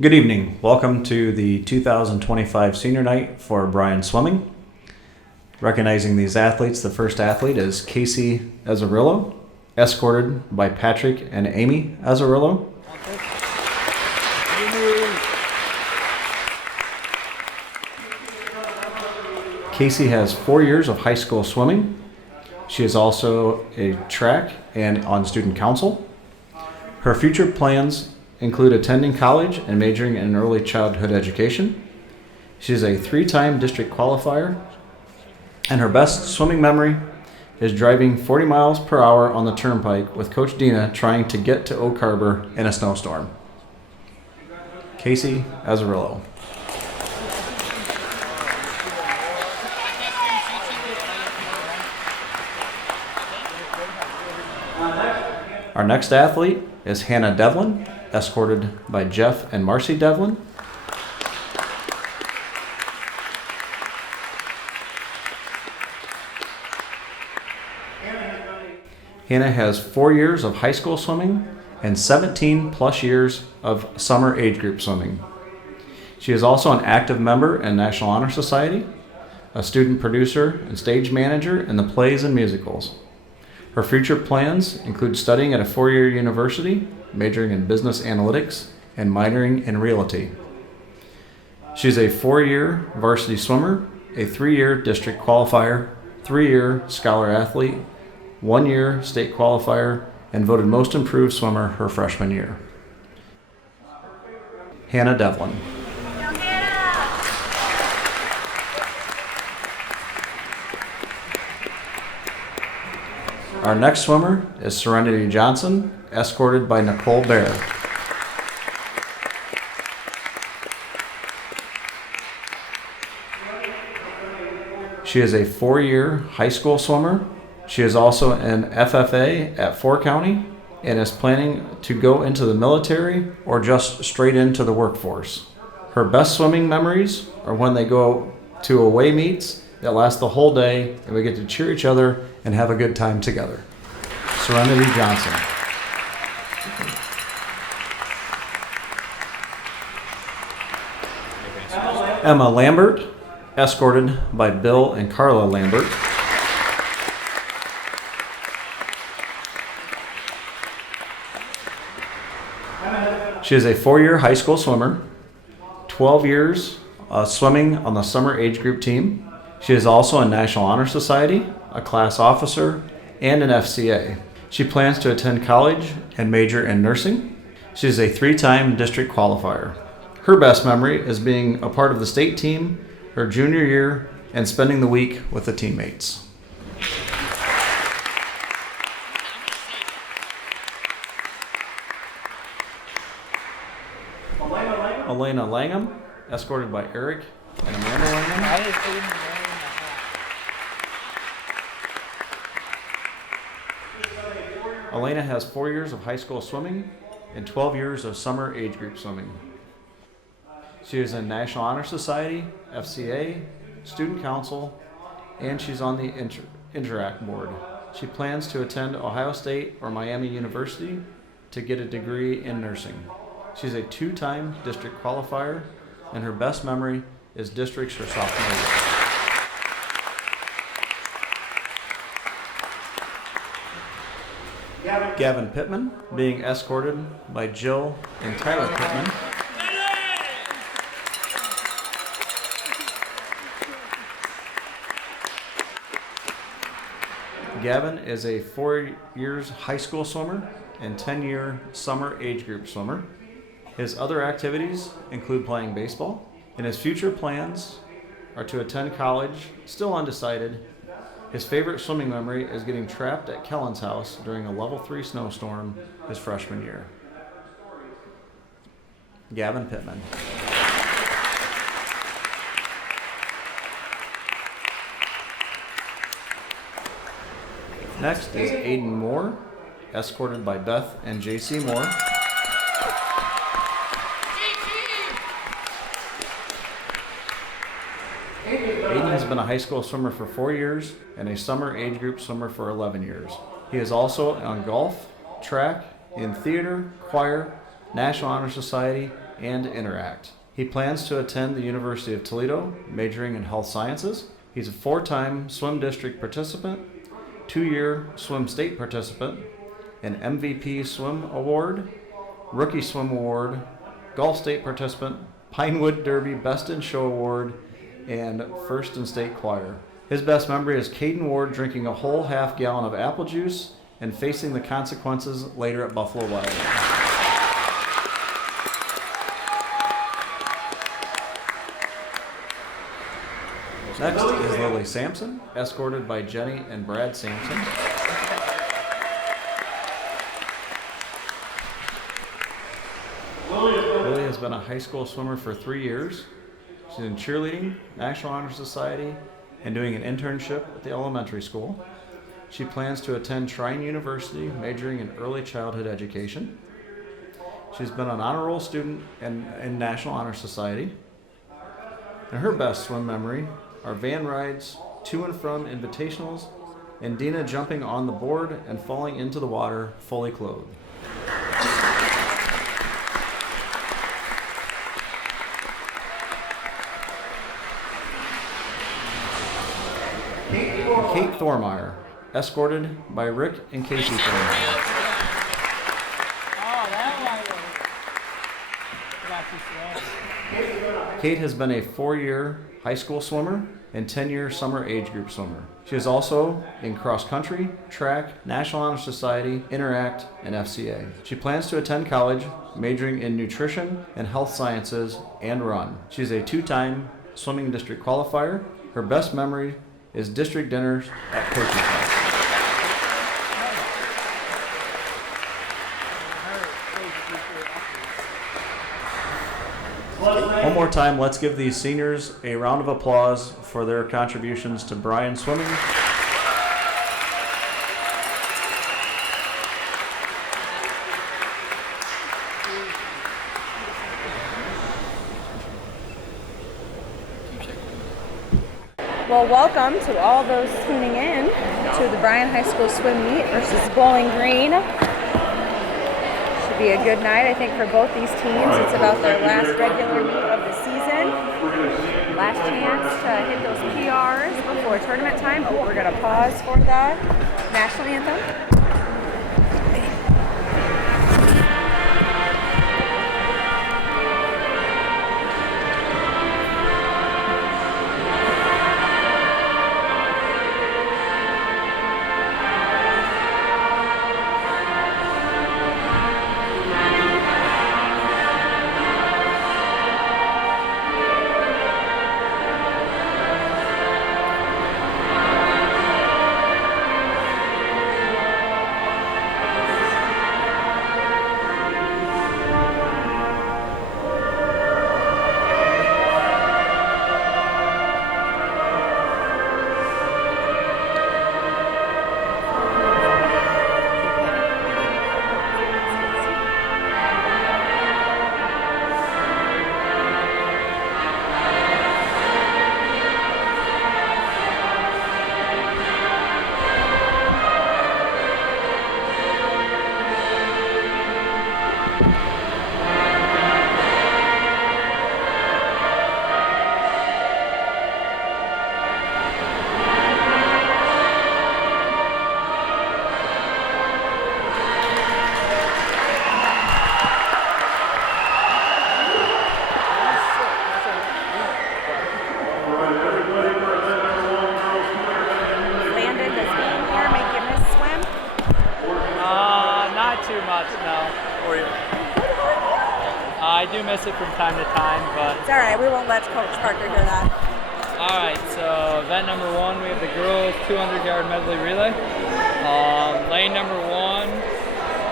Good evening. Welcome to the 2025 Senior Night for Bryan Swimming. Recognizing these athletes, the first athlete is Casey Azzarillo, escorted by Patrick and Amy Azzarillo. Casey has 4 years of high school swimming. She is also a track and on student council. Her future plans include attending college and majoring in early childhood education. She is a 3-time district qualifier, and her best swimming memory is driving 40 miles per hour on the turnpike with Coach Dina trying to get to Oak Harbor in a snowstorm. Casey Azzarillo. Our next athlete is Hannah Devlin, escorted by Jeff and Marcy Devlin. Hannah has 4 years of high school swimming and 17 plus years of summer age group swimming. She is also an active member in National Honor Society, a student producer and stage manager in the plays and musicals. Her future plans include studying at a 4-year university, majoring in business analytics, and minoring in realty. She's a 4-year varsity swimmer, a 3-year district qualifier, 3-year scholar athlete, 1-year state qualifier, and voted most improved swimmer her freshman year. Hannah Devlin. Our next swimmer is Serenity Johnson, escorted by Nicole Bear. She is a 4-year high school swimmer. She is also an FFA at 4 County and is planning to go into the military or just straight into the workforce. Her best swimming memories are when they go to away meets that last the whole day and we get to cheer each other and have a good time together. Serenity Johnson. Emma Lambert, escorted by Bill and Carla Lambert. She is a 4-year high school swimmer, 12 years swimming on the summer age group team. She is also in National Honor Society, a class officer, and an FCA. She plans to attend college and major in nursing. She is a 3-time district qualifier. Her best memory is being a part of the state team her junior year and spending the week with the teammates. Elena Langham, escorted by Eric and Amanda Langham. Elena has 4 years of high school swimming and 12 years of summer age group swimming. She is in National Honor Society, FCA, Student Council, and she's on the Interact Board. She plans to attend Ohio State or Miami University to get a degree in nursing. She's a 2-time district qualifier, and her best memory is districts her sophomore year. Gavin Pittman, being escorted by Jill and Tyler Pittman. Gavin is a 4 years high school swimmer and 10-year summer age group swimmer. His other activities include playing baseball, and his future plans are to attend college, still undecided. His favorite swimming memory is getting trapped at Kellen's house during a level 3 snowstorm his freshman year. Gavin Pittman. Next is Aiden Moore, escorted by Beth and JC Moore. Aiden has been a high school swimmer for 4 years and a summer age group swimmer for 11 years. He is also on golf, track, in theater, choir, National Honor Society, and Interact. He plans to attend the University of Toledo, majoring in health sciences. He's a 4-time swim district participant, 2-year swim state participant, an MVP swim award, rookie swim award, golf state participant, Pinewood Derby Best in Show award, and first in state choir. His best memory is Caden Ward drinking a whole half gallon of apple juice and facing the consequences later at Buffalo Wild. Next is Lily Sampson, escorted by Jenny and Brad Sampson. Lily has been a high school swimmer for 3 years. She's in cheerleading, National Honor Society, and doing an internship at the elementary school. She plans to attend Trine University, majoring in early childhood education. She's been an honor roll student in National Honor Society. And her best swim memory are van rides, to and from invitationals, and Dina jumping on the board and falling into the water fully clothed. Kate Thormeyer, escorted by Rick and Casey Thormeyer. Kate has been a 4-year high school swimmer and 10-year summer age group swimmer. She is also in cross country, track, National Honor Society, Interact, and FCA. She plans to attend college, majoring in nutrition and health sciences and run. She is a 2-time swimming district qualifier. Her best memory is district dinners at coaching class. One more time, let's give these seniors a round of applause for their contributions to Bryan swimming. Well, welcome to all those tuning in to the Bryan High School swim meet versus Bowling Green. Should be a good night, I think, for both these teams. It's about their last regular meet of the season. Last chance to hit those PRs before tournament time, but we're going to pause for the national anthem. I do miss it from time to time, but... It's all right. We won't let Coach Parker hear that. All right, so event number 1, we have the girls 200-yard medley relay. Lane number 1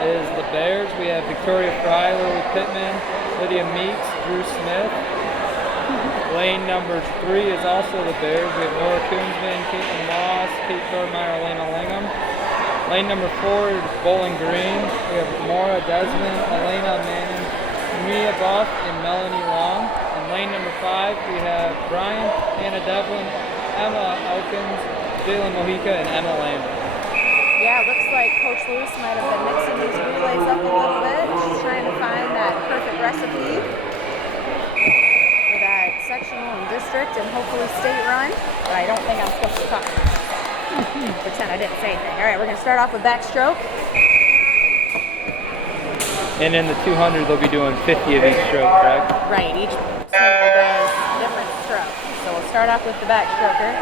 is the Bears. We have Victoria Fry, Lily Pittman, Lydia Meeks, Drew Smith. Lane number 3 is also the Bears. We have Nora Koonsman, Caitlin Moss, Kate Thormeyer, Elena Lingham. Lane number 4 is Bowling Green. We have Maura Desmond, Elena Manning, Mia Buff, and Melanie Long. And lane number 5, we have Bryan, Hannah Devlin, Emma Elkins, Jalen Mojica, and Emma Lambert. Yeah, it looks like Coach Lewis might have been mixing these relays up a little bit. She's trying to find that perfect recipe. district and hopefully state run, but I don't think I'm supposed to talk. Pretend I didn't say anything. All right, we're going to start off with backstroke. And in the 200, they'll be doing 50 of each stroke, correct? Right, each swimmer does different strokes. So we'll start off with the backstroker,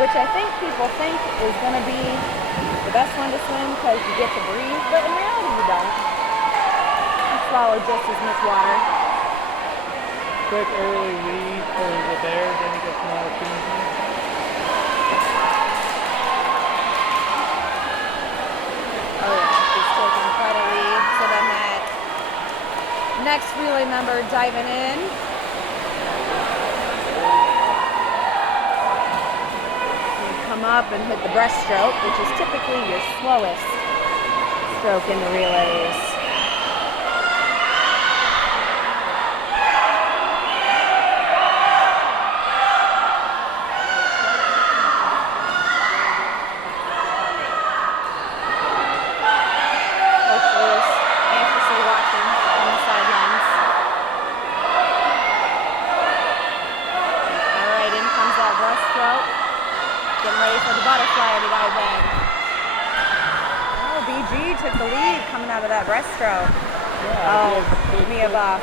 which I think people think is going to be the best one to swim because you get to breathe, but in reality you don't. You swallow just as much water. Quick early lead for the bear, then he gets some opportunity. Oh yeah, he's taking quite a lead. So then that next relay member diving in. You come up and hit the breaststroke, which is typically your slowest stroke in the relays. Took the lead coming out of that breaststroke. Yeah, Mia Buff.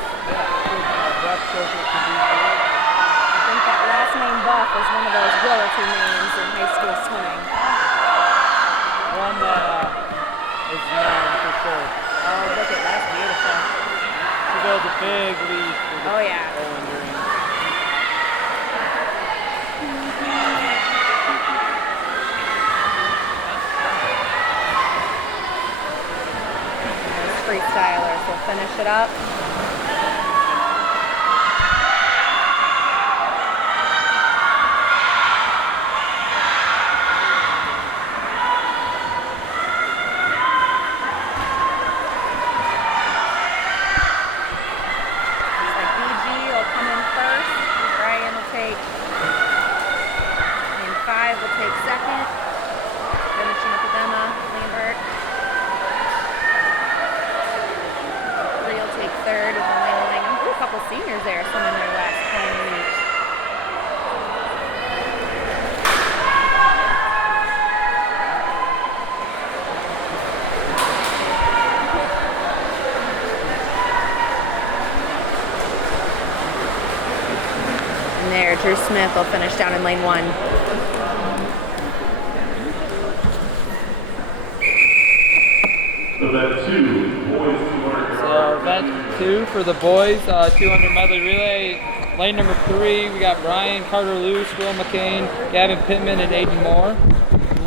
Breaststroke with the BG. I think that last name Buff is one of those royalty names in high school swimming. One that is known for sure. Oh, look at that's beautiful. She goes a big lead for the Oberlin-Turnbull. Freestylers will finish it up. Looks like BG will come in first. Bryan will take, and 5 will take second. Finishing up with Emma Lambert. Third with Elena Langham. Ooh, a couple seniors there swimming their last 20 weeks. And there, Drew Smith will finish down in lane 1. Event 2, boys 200. So event 2 for the boys, 200 medley relay. Lane number 3, we got Bryan, Carter Luce, Will McCain, Gavin Pittman, and Aiden Moore.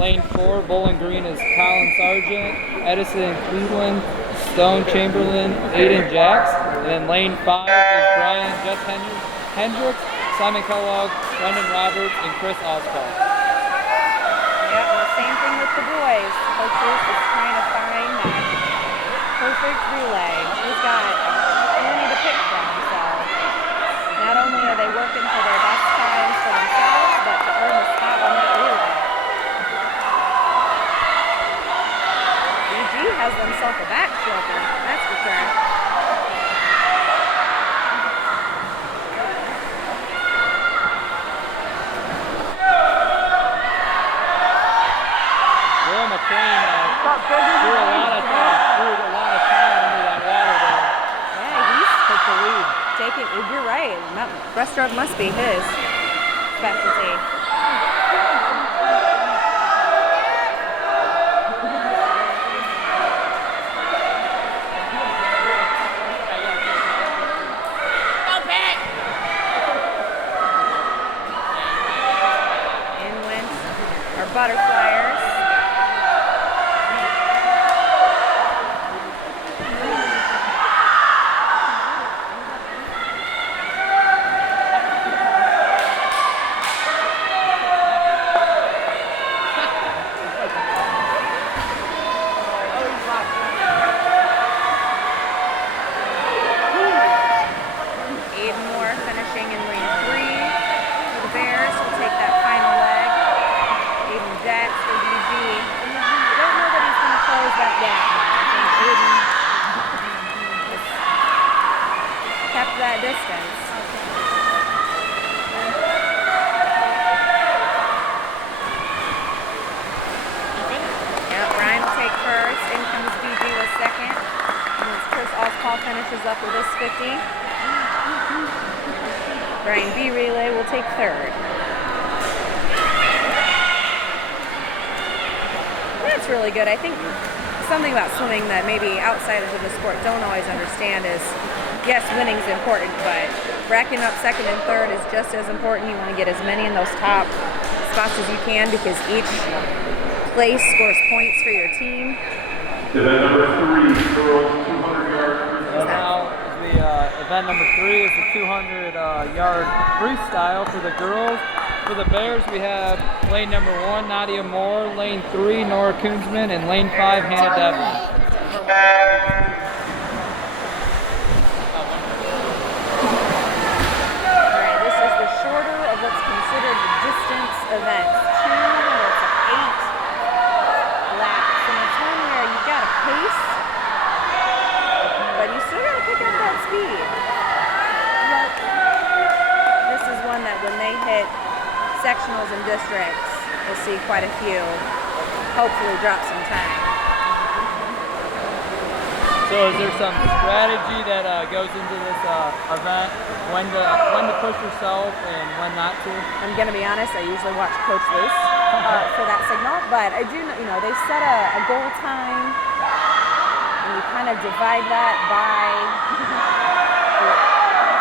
Lane 4, Bowling Green is Colin Sargent, Edison Cleveland, Stone Chamberlain, Aiden Jacks. And then lane 5 is Bryan, Jeff Hendricks, Simon Kellogg, Brendan Roberts, and Chris Oswald. Yep, the same thing with the boys. Coaches is trying to find that perfect relay. He's got plenty to pick from, so not only are they working for their best times for themselves, but to earn a spot on that relay. BG has himself a backstroker, that's for sure. Will McCain threw a lot of time under that water there. Yeah, he's Took the lead. taking, you're right, breaststroke must be his specialty. In went our butterflyers. That distance. Paul finishes up with his 50. Bryan B relay will take third. That's really good. I think something about swimming that maybe outsiders of the sport don't always understand is, yes, winning's important, but racking up second and third is just as important. You want to get as many in those top spots as you can because each place scores points for your team. Event number 3, girls 200 yards. And now event number 3 is the 200-yard freestyle for the girls. For the Bears, we have lane number 1, Nadia Moore, lane 3, Nora Koonsman, and lane 5, Hannah Devlin. Alright, this is the shorter of what's considered the distance events. 8 laps. And it's one where you've got to pace, but you still got to pick up that speed. This is one that when they hit sectionals and districts, we'll see quite a few hopefully drop some time. So is there some strategy that goes into this event? When to push yourself and when not to? I'm going to be honest, I usually watch Coach Luce for that signal, but I do, they set a goal time and you kind of divide that by,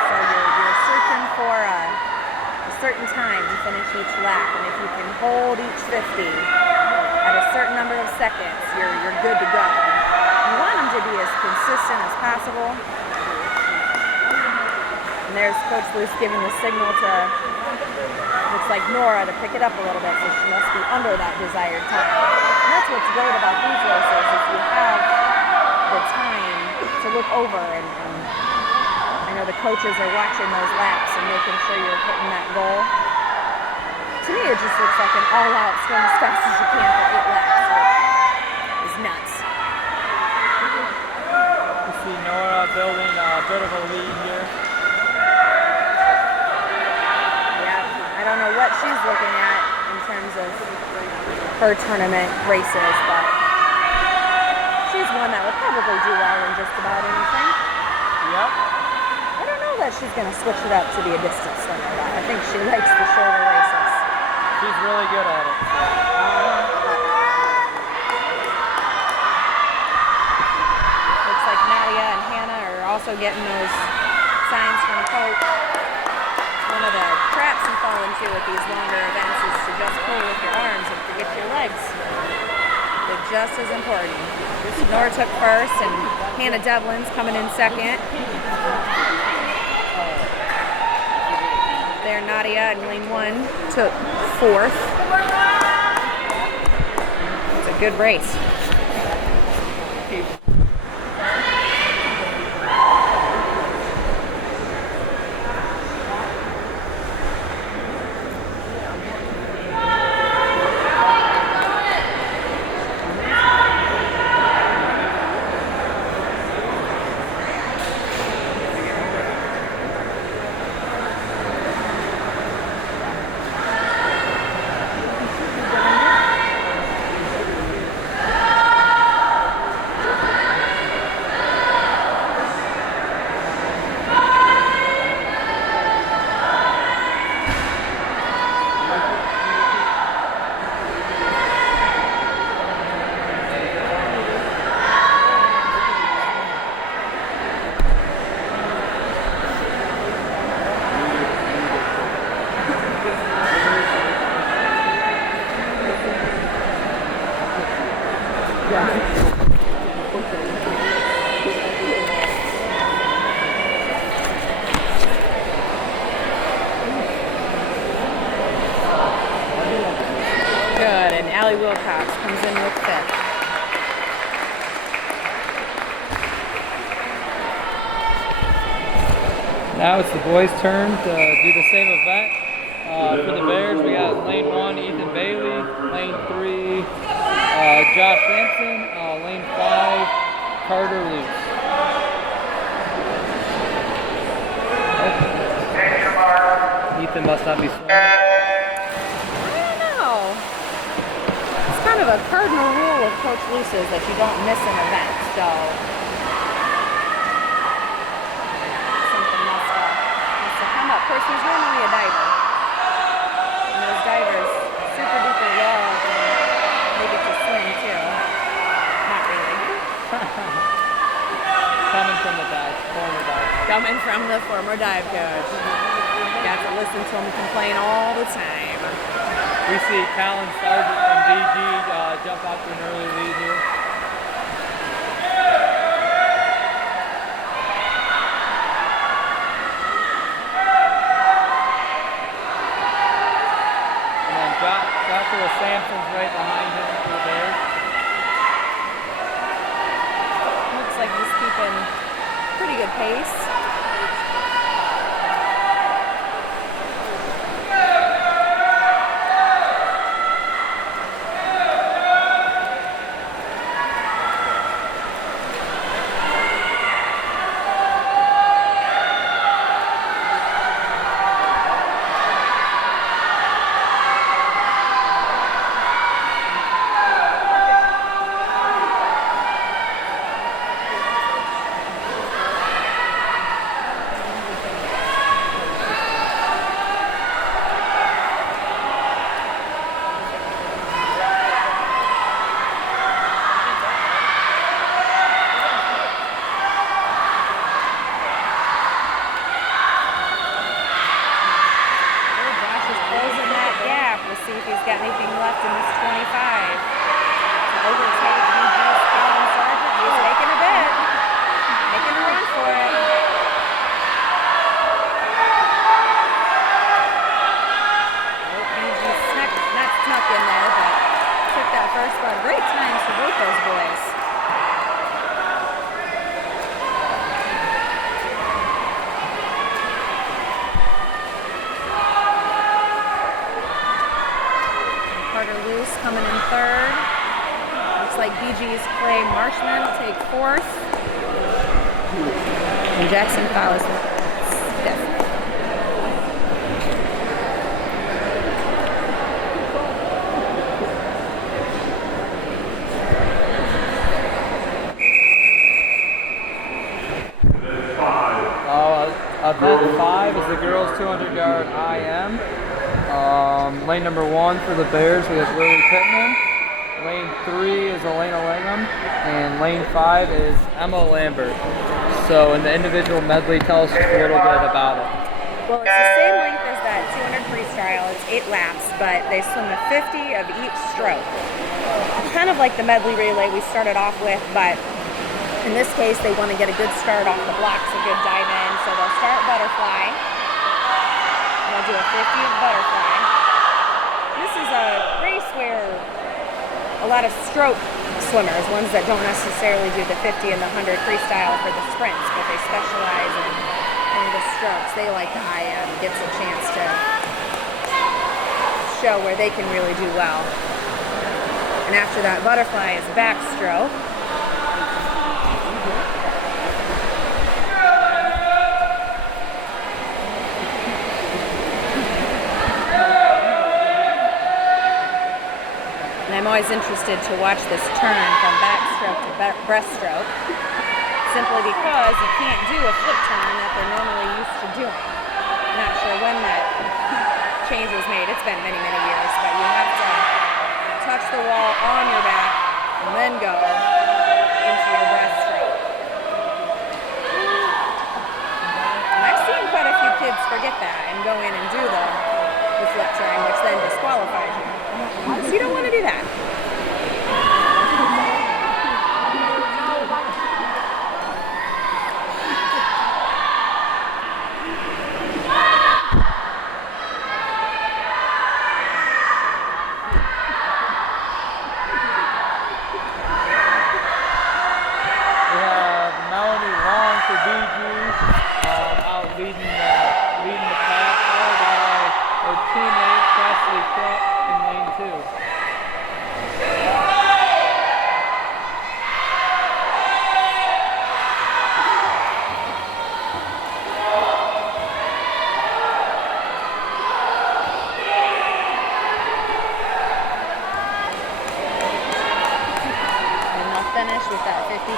so you're searching for a certain time to finish each lap, and if you can hold each 50 at a certain number of seconds, you're good to go. You want them to be as consistent as possible. And there's Coach Luce giving the signal to, looks like Nora, to pick it up a little bit, so she must be under that desired time. And that's what's great about these races, is you have the time to look over and I know the coaches are watching those laps and making sure you're hitting that goal. To me, it just looks like an all-out swim as fast as you can for 8 laps, which is nuts. You see Nora building a bit of a lead here. Yeah, I don't know what she's looking at in terms of her tournament races, but she's one that would probably do well in just about anything. Yep. I don't know that she's going to switch it up to be a distance swimmer, though. I think she likes the shorter races. She's really good at it. Looks like Nadia and Hannah are also getting those signs from coach. One of the traps you fall into with these longer events is to just pull with your arms and forget your legs. They're just as important. Nora took first, and Hannah Devlin's coming in second. There, Nadia in lane 1 took fourth. It's a good race. Comes in with fifth. Now it's the boys' turn to do the same event. For the Bears, we got lane 1, Ethan Bailey, lane 3, Josh Sampson, lane 5, Carter Luce. Ethan must not be swimming. I don't know. It's kind of a cardinal rule of Coach Luce's that you don't miss an event, so Coming from the former dive. Coming from the former dive coach. Got to listen to him complain all the time. We see Colin Sargent from BG jump out to an early lead here. And then Joshua Sampson's right behind him for the Bears. Looks like he's keeping pretty good pace. Got anything left in this 25 to overtake BG's Colin Sargent. He's making a bet, making a run for it. BG not snuck in there, but took that first spot. Great times for both those boys. Coming in third. Looks like BG's Clay Marshman will take fourth. And Jackson follows fifth. Event 5 is the girls 200-yard IM. Lane number 1 for the Bears, we have Lily Pittman. Lane 3 is Elena Langham. And lane 5 is Emma Lambert. So in the individual medley, tell us just a little bit about it. Well, it's the same length as that 200 freestyle. It's 8 laps, but they swim a 50 of each stroke. Kind of like the medley relay we started off with, but in this case, they want to get a good start off the blocks, a good dive in. So they'll start butterfly. They'll do a 50 of butterfly. This is a race where a lot of stroke swimmers, ones that don't necessarily do the 50 and the 100 freestyle for the sprints, but they specialize in the strokes. They like the IM, gets a chance to show where they can really do well. And after that butterfly is backstroke. I'm always interested to watch this turn from backstroke to breaststroke, simply because you can't do a flip turn that they're normally used to doing. I'm not sure when that change was made. It's been many, many years, but you have to touch the wall on your back and then go into your breaststroke. And I've seen quite a few kids forget that and go in and do the flip turn, which then disqualifies you. So you don't want to do that. We have Melanie Long for BG out leading the pack, followed by her teammate Presley Krupp in lane 2. Finish with that 53.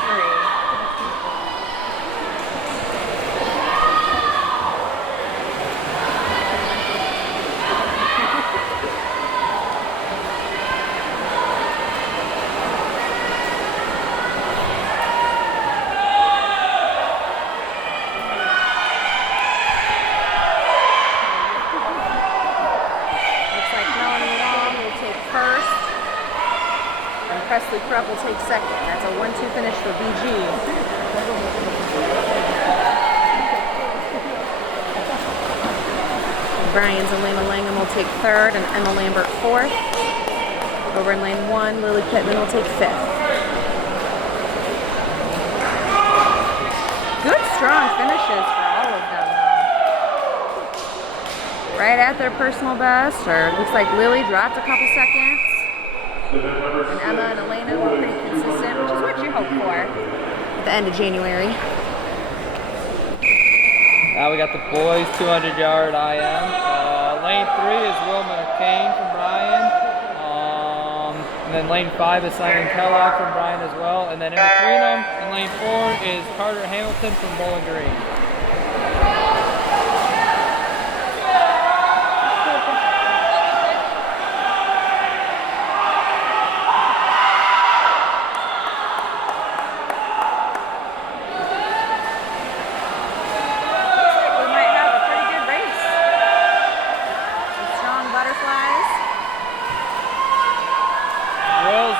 Ashley Krupp will take second. That's a 1-2 finish for BG. Bryan's Elena Langham will take third and Emma Lambert fourth. Over in lane 1, Lily Pittman will take fifth. Good strong finishes for all of them though. Right at their personal best, or it looks like Lily dropped a couple seconds. And Emma and Elena were pretty consistent, which is what you hope for at the end of January. Now we got the boys 200-yard IM. Lane 3 is Wilma Kane from Bryan. And then lane 5 is Simon Kellogg from Bryan as well. And then in between them, in lane 4 is Carter Hamilton from Bowling Green.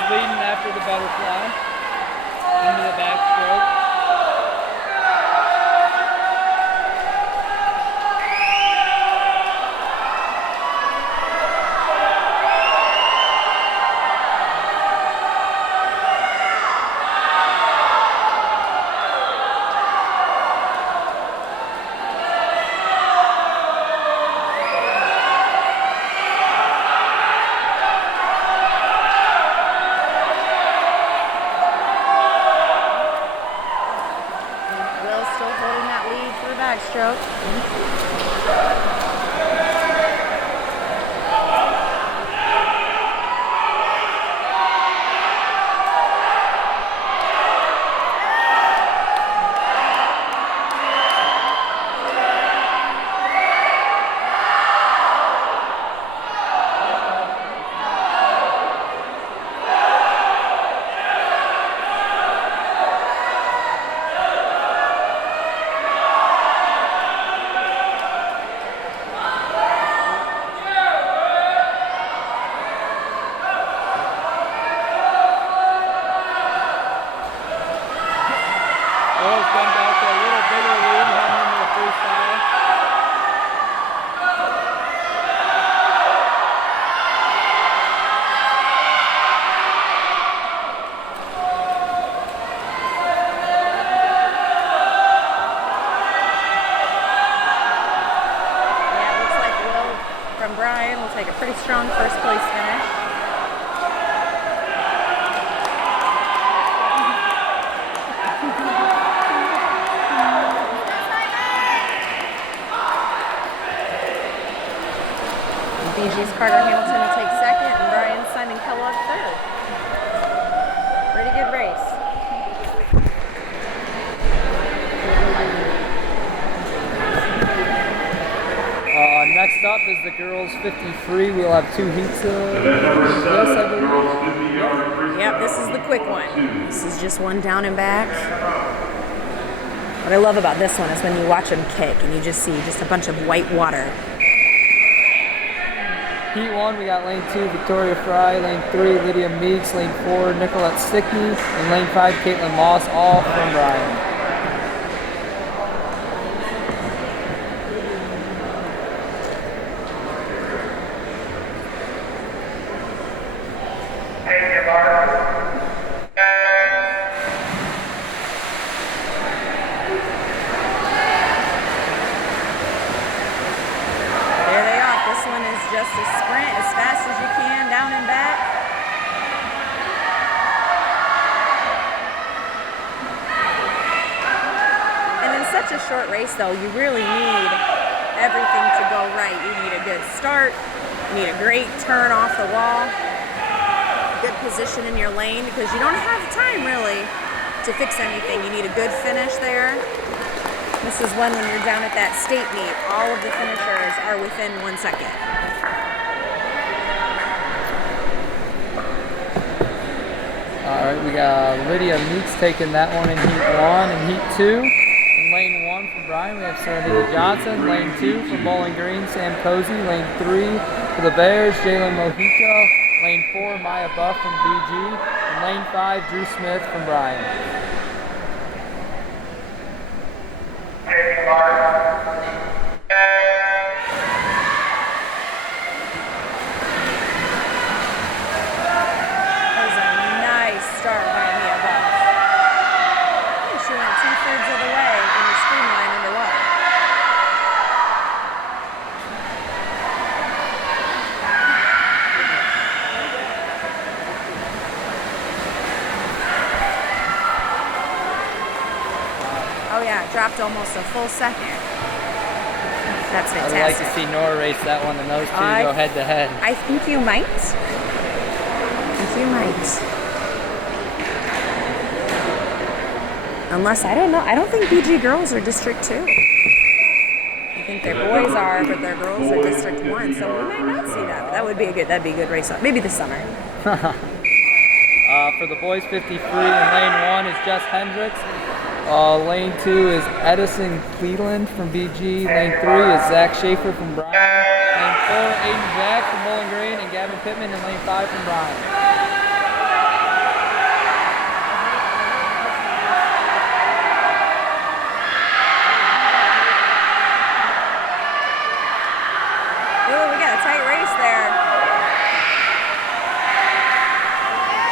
Leading after the butterfly into the backstroke. Backstroke. Bryan will take a pretty strong first place finish. BG's Carter Hamilton will take second, and Bryan's Simon Kellogg third. Pretty good race. Next up is the girls 50 free. We'll have 2 heats of this, I believe. Yep, this is the quick one. This is just one down and back. What I love about this one is when you watch them kick and you just see just a bunch of white water. Heat 1, we got lane 2, Victoria Fry, lane 3, Lydia Meeks, lane 4, Nicolette Stickney, and lane 5, Caitlin Moss, all from Bryan. Just a sprint as fast as you can, down and back. And in such a short race though, you really need everything to go right. You need a good start, you need a great turn off the wall, good position in your lane because you don't have time really to fix anything. You need a good finish there. This is when you're down at that state meet, all of the finishers are within 1 second. Alright, we got Lydia Meeks taking that one in Heat 1 and Heat 2. In lane 1 from Bryan, we have Serenity Johnson. Lane 2 from Bowling Green, Sam Cozy. Lane 3 for the Bears, Jalen Mojica. Lane 4, Maya Buff from BG. And Lane 5, Drew Smith from Bryan. Dropped almost a full second. That's fantastic. I'd like to see Nora race that one and those two go head to head. I think you might. Unless, I don't know. I don't think BG girls are District 2. I think their boys are, but their girls are District 1. So we might not see that. But that'd be a good race. Maybe this summer. For the boys 53, in lane 1 is Jess Hendricks. Lane 2 is Edison Cleveland from BG. Lane 3 is Zach Schaefer from Bryan. Lane 4, Aiden Jack from Bowling Green, and Gavin Pittman in lane 5 from Bryan. Ooh, we got a tight race there.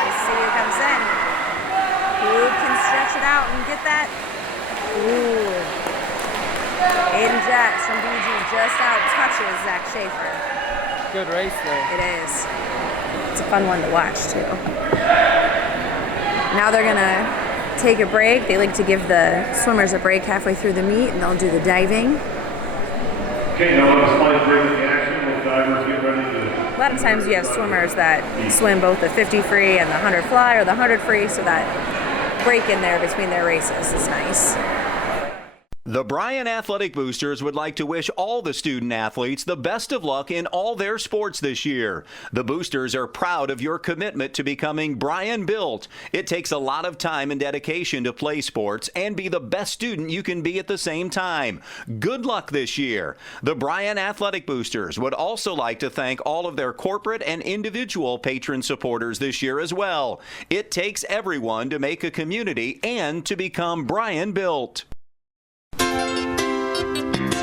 Let's see who comes in. Who can stretch it out and get that? Ooh. Aiden Jacks from BG just out touches Zach Schaefer. Good race there. It is. It's a fun one to watch too. Now they're gonna take a break. They like to give the swimmers a break halfway through the meet, and they'll do the diving. Okay, now let's play break the action. We'll divers get ready to... A lot of times you have swimmers that swim both the 50 free and the 100 fly or the 100 free, so that break in there between their races is nice. The Bryan Athletic Boosters would like to wish all the student athletes the best of luck in all their sports this year. The Boosters are proud of your commitment to becoming Bryan built. It takes a lot of time and dedication to play sports and be the best student you can be at the same time. Good luck this year. The Bryan Athletic Boosters would also like to thank all of their corporate and individual patron supporters this year as well. It takes everyone to make a community and to become Bryan built.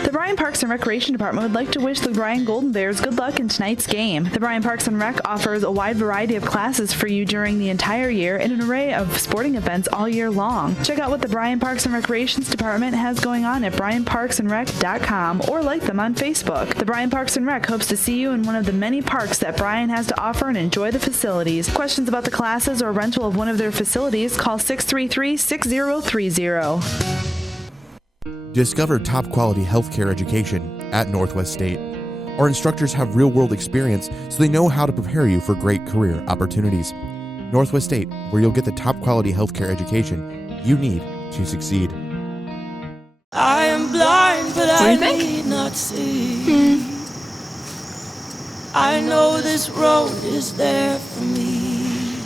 The Bryan Parks and Recreation Department would like to wish the Bryan Golden Bears good luck in tonight's game. The Bryan Parks and Rec offers a wide variety of classes for you during the entire year and an array of sporting events all year long. Check out what the Bryan Parks and Recreations Department has going on at bryanparksandrec.com or like them on Facebook. The Bryan Parks and Rec hopes to see you in one of the many parks that Bryan has to offer and enjoy the facilities. Questions about the classes or rental of one of their facilities, call 633-6030. Discover top-quality healthcare education at Northwest State. Our instructors have real-world experience, so they know how to prepare you for great career opportunities. Northwest State, where you'll get the top-quality healthcare education you need to succeed. I am blind, but I need not see. I know this road is there for me.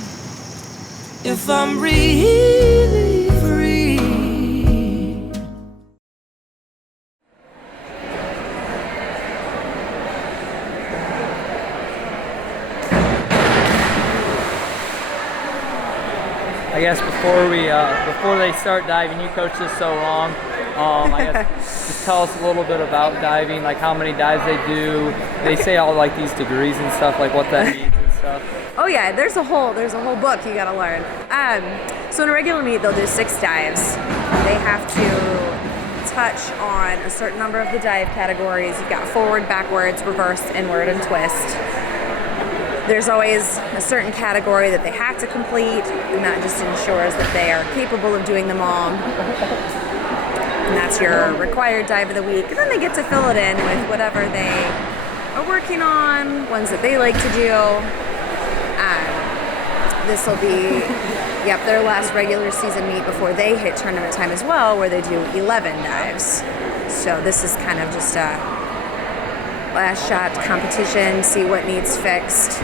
If I'm really free. I guess before they start diving, you coach this so long. I guess just tell us a little bit about diving, like how many dives they do. They say all like these degrees and stuff, like what that means and stuff. Oh yeah, there's a whole book you gotta learn. So in a regular meet, they'll do 6 dives. They have to touch on a certain number of the dive categories. You've got forward, backwards, reverse, inward, and twist. There's always a certain category that they have to complete, and that just ensures that they are capable of doing them all. And that's your required dive of the week. And then they get to fill it in with whatever they are working on, ones that they like to do. This will be, their last regular season meet before they hit tournament time as well, where they do 11 dives. So this is kind of just a last shot competition, see what needs fixed.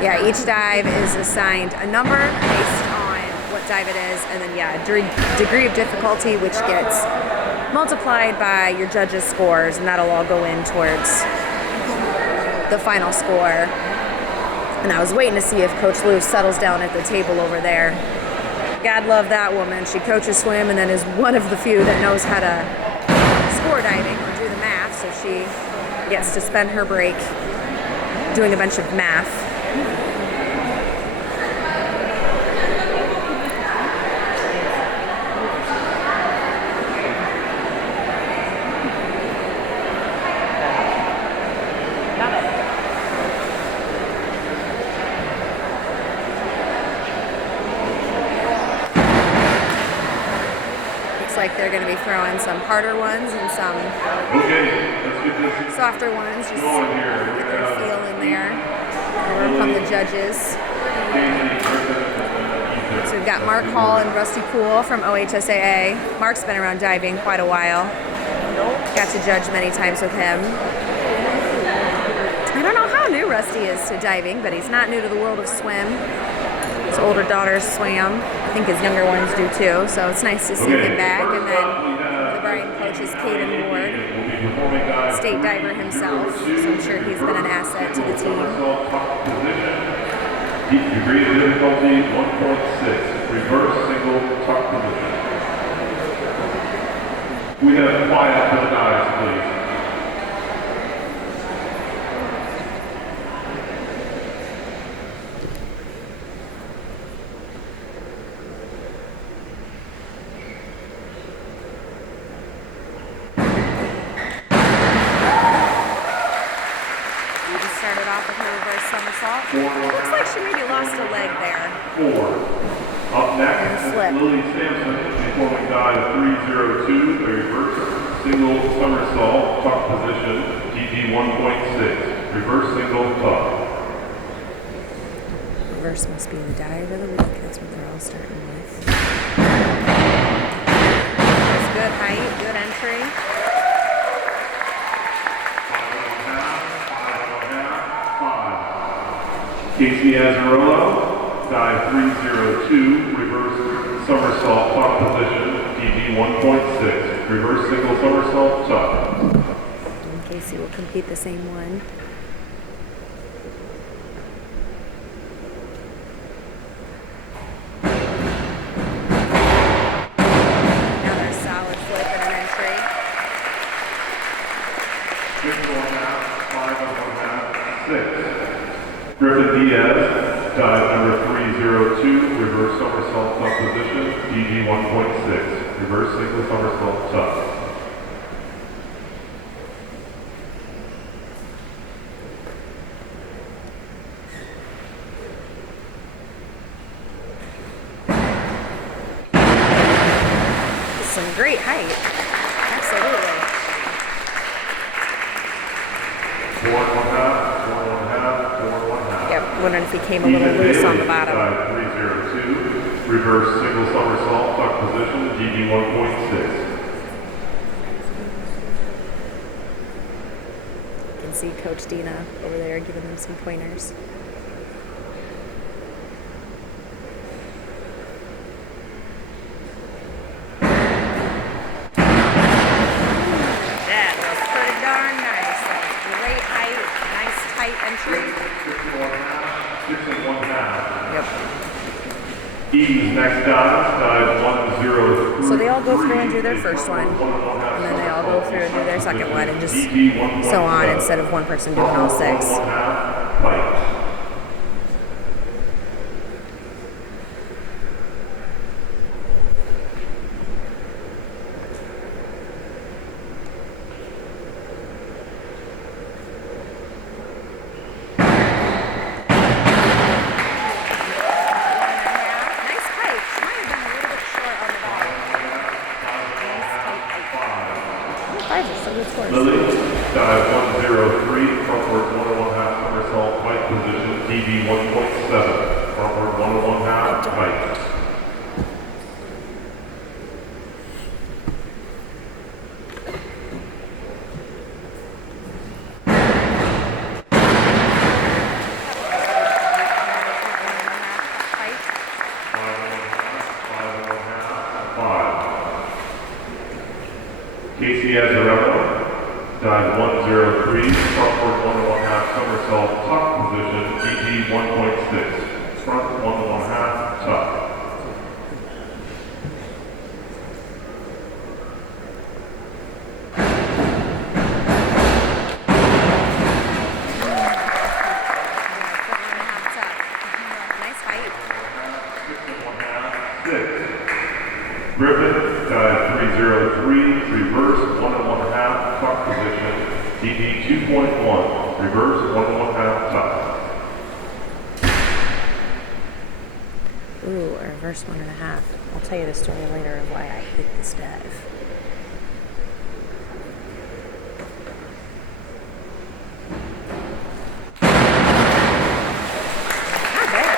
Yeah, each dive is assigned a number based on what dive it is, and then degree of difficulty, which gets multiplied by your judges' scores, and that'll all go in towards the final score. And I was waiting to see if Coach Lou settles down at the table over there. God love that woman. She coaches swim and then is one of the few that knows how to score diving or do the math, so she gets to spend her break doing a bunch of math. Like they're going to be throwing some harder ones and some softer ones, just get their feel in there. Over come the judges. So we've got Mark Hall and Rusty Poole from OHSAA. Mark's been around diving quite a while. Got to judge many times with him. I don't know how new Rusty is to diving, but he's not new to the world of swim. His older daughters swam. I think his younger ones do too, so it's nice to see him back. And then the Bryan coach is Caden Ward, state diver himself, so I'm sure he's been an asset to the team. Degree of difficulty 1.6, reverse single tuck position. We have quiet for the dives, please. Looks like she maybe lost a leg there. 4. Up next is Lily Sampson performing dive 302, a reverse single somersault tuck position, DG 1.6, reverse single tuck. Reverse must be the dive of the week. That's what they're all starting with. That's good height, good entry. Casey Azzarello, dive 302, reverse somersault tuck position, DG 1.6, reverse single somersault tuck. And Casey will compete the same one. Another solid flip and an entry. 6. Griffin Diaz, dive number 302, reverse somersault tuck position, DG 1.6, reverse single somersault tuck. Some great height. Absolutely. 4.5. Yep, wondering if he came a little loose on the bottom. 302, reverse single somersault tuck position, DG 1.6. You can see Coach Dina over there giving them some pointers. That was pretty darn nice. That was great height, nice tight entry. 6.5. Yep. Eden's next dive 103. So they all go through and do their first one, and then they all go through and do their second one, and just so on, instead of one person doing all 6. Lily, dive 103, frontward 1.5 somersault height position, DB 1.7, frontward 1.5 height. Casey Azzarello, Dive 103, frontward 1 1/2 somersault tuck position, DT 1.6. Front 1 1/2 tuck. Griffin, dive 303, reverse 1 1/2 tuck position, DD 2.1, reverse 1 1/2 tuck. Ooh, a reverse 1.5. I'll tell you the story later of why I hate this dive. Not bad.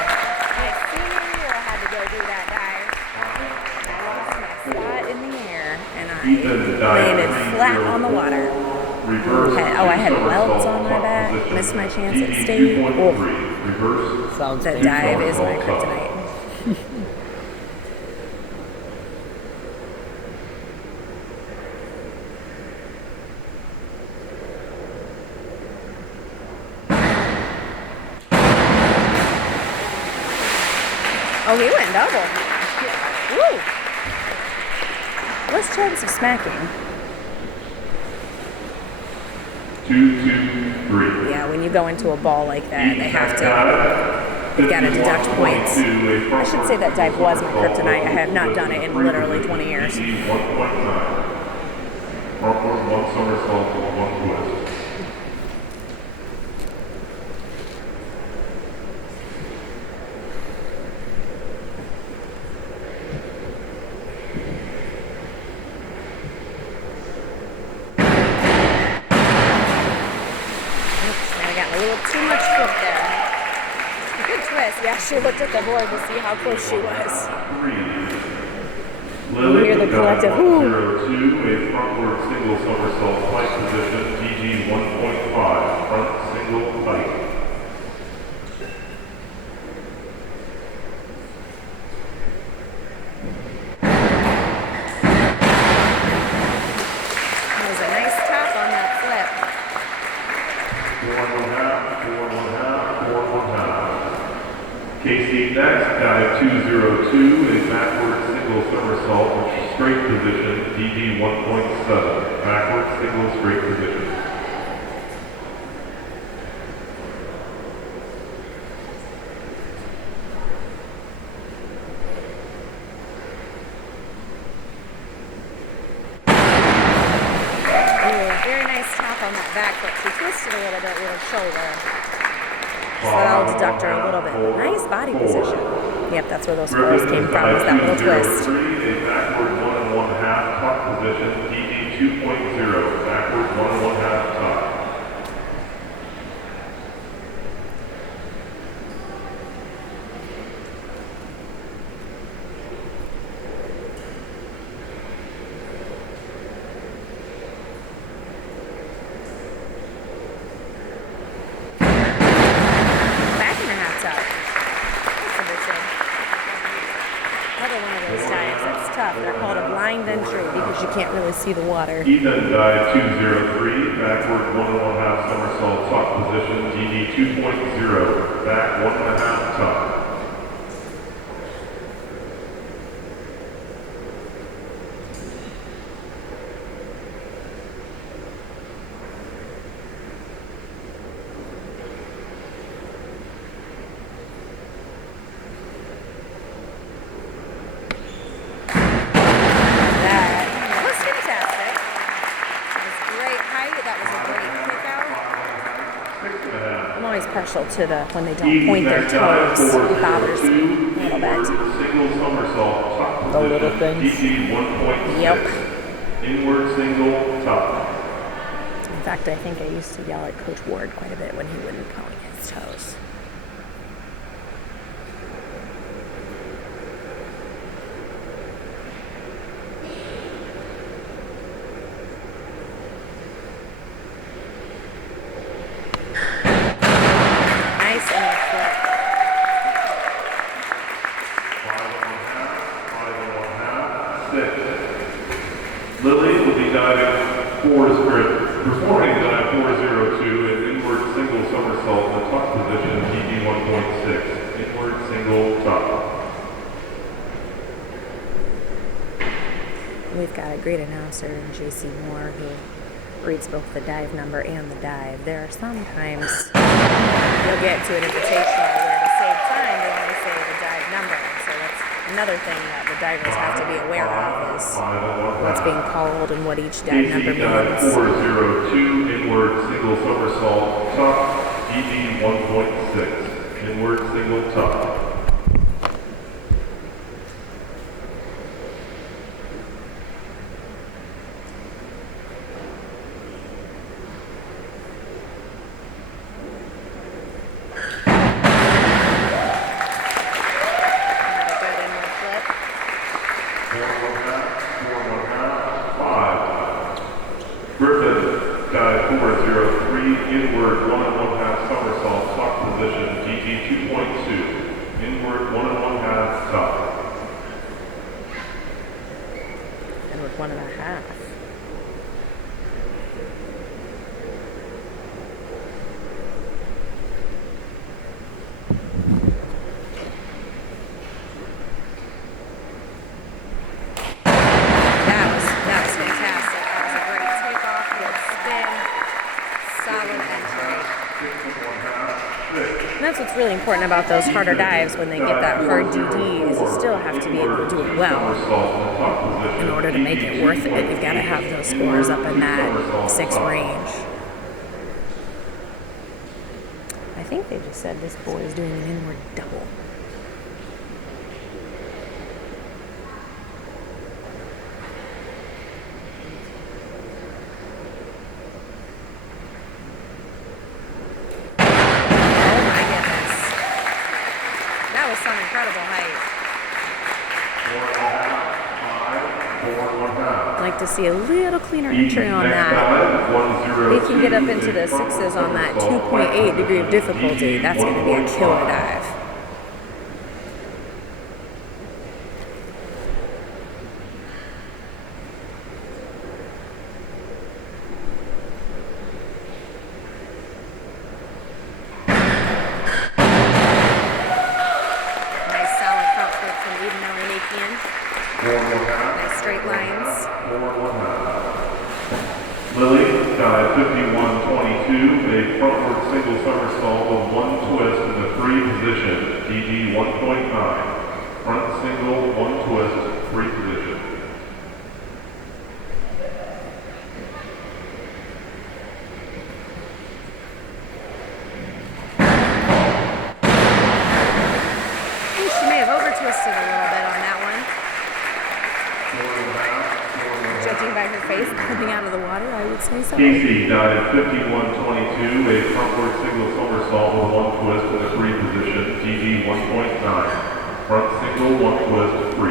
I see I had to go do that dive. I lost my spot in the air and I landed flat on the water. I had welts on my back, missed my chance at state. Oh, that dive is my kryptonite. Oh, he went double. Woo! Let's try some smacking. 2, 2, 3. Yeah, when you go into a ball like that, they've got to deduct points. I should say that dive was my kryptonite. I have not done it in literally 20 years. 1.9. Frontward 1 somersault with 1 twist. Too much flip there. Good twist. We actually looked at the board to see how close she was. You hear the collective whoo. 102, a frontward single somersault flight position, DG 1.5, front single tight. That was a nice top on that flip. 4 1/2, 4 1/2, 4 1/2. Casey next, dive 202, a backward single somersault, which is straight position, DD 1.7, backward single straight position. Very nice top on that back foot. She twisted a little bit with her shoulder. So that'll deduct her a little bit. Nice body position. Yep, that's where those scores came from, was that little twist. A backward 1 1/2 tuck position, DD 2.0, backward 1 1/2 tuck. They're called a blind entry because you can't really see the water. Ethan dive 203, backward 1 1/2 somersault tuck position, DD 2.0, back 1 1/2 tuck. Partial to the when they don't point their toes, it bothers me a little bit. Single somersault tuck The little things. DG 1.6. Yep. Inward single tuck. In fact, I think I used to yell at Coach Ward quite a bit when he wouldn't point his toes. Lily will be diving 4 script. Performing dive 402 and inward single somersault in the tuck position, TD 1.6. Inward single tuck. We've got a great announcer in JC Moore who reads both the dive number and the dive. There are sometimes you'll get to an invitational where to save time they only say the dive number. So that's another thing that the divers have to be aware of is what's being called and what each dive number means. 402 inward single somersault tuck, TD 1.6. Inward single tuck. Inward 1 1/2 somersault tuck position, GT 2.2. Inward 1 1/2 tuck. Inward 1 1/2. That was fantastic. That was a great takeoff, good spin. Solid entry. And that's what's really important about those harder dives when they get that hard DD is you still have to be able to do it well in order to make it worth it. You've got to have those scores up in that 6 range. I think they just said this boy is doing an inward double. Some incredible height. I'd like to see a little cleaner entry on that. They can get up into the 6s on that 2.8 degree of difficulty. That's going to be a killer dive. Nice straight lines. Lily, dive 51.22, a frontward single somersault with 1 twist in the 3 position, DD 1.9. Front single, 1 twist, 3 position. She may have over-twisted a little bit on that one. Judging by her face coming out of the water, I would say so. Casey dive 51.22, a frontward single somersault with 1 twist in the 3 position, DD 1.9. Front single, 1 twist, 3.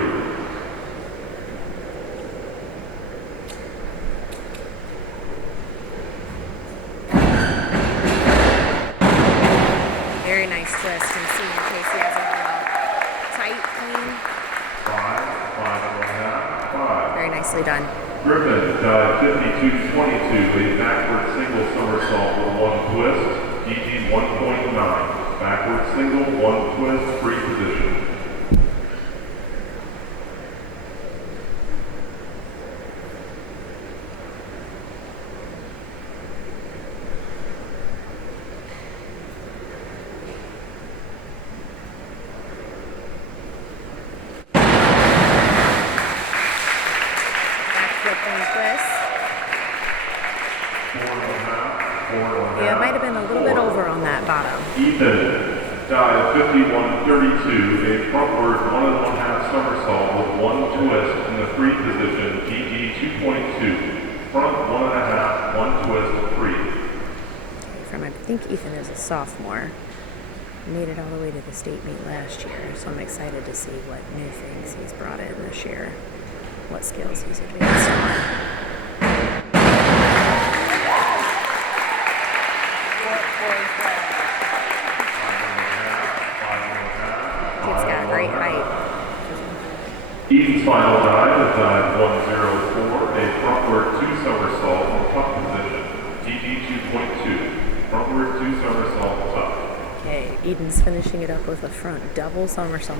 Very nice twist, and seeing Casey has a tight, clean. 5 1/2. Very nicely done. Griffin dive 52.22, a backward single somersault with 1 twist, DD 1.9. Backward single, 1 twist, 3 position. Yeah, it might have been a little bit over on that bottom. Ethan dive 51.32, a frontward 1 1/2 somersault with 1 twist in the 3 position, DD 2.2. Front 1 1/2, 1 twist, 3. From I think Ethan is a sophomore. Made it all the way to the state meet last year, so I'm excited to see what new things he's brought in this year, what skills he's advanced on. Kid's got a great height. Eaton's final dive is dive 104, a frontward 2 somersault in tuck position, Eden's finishing it up with a front double somersault.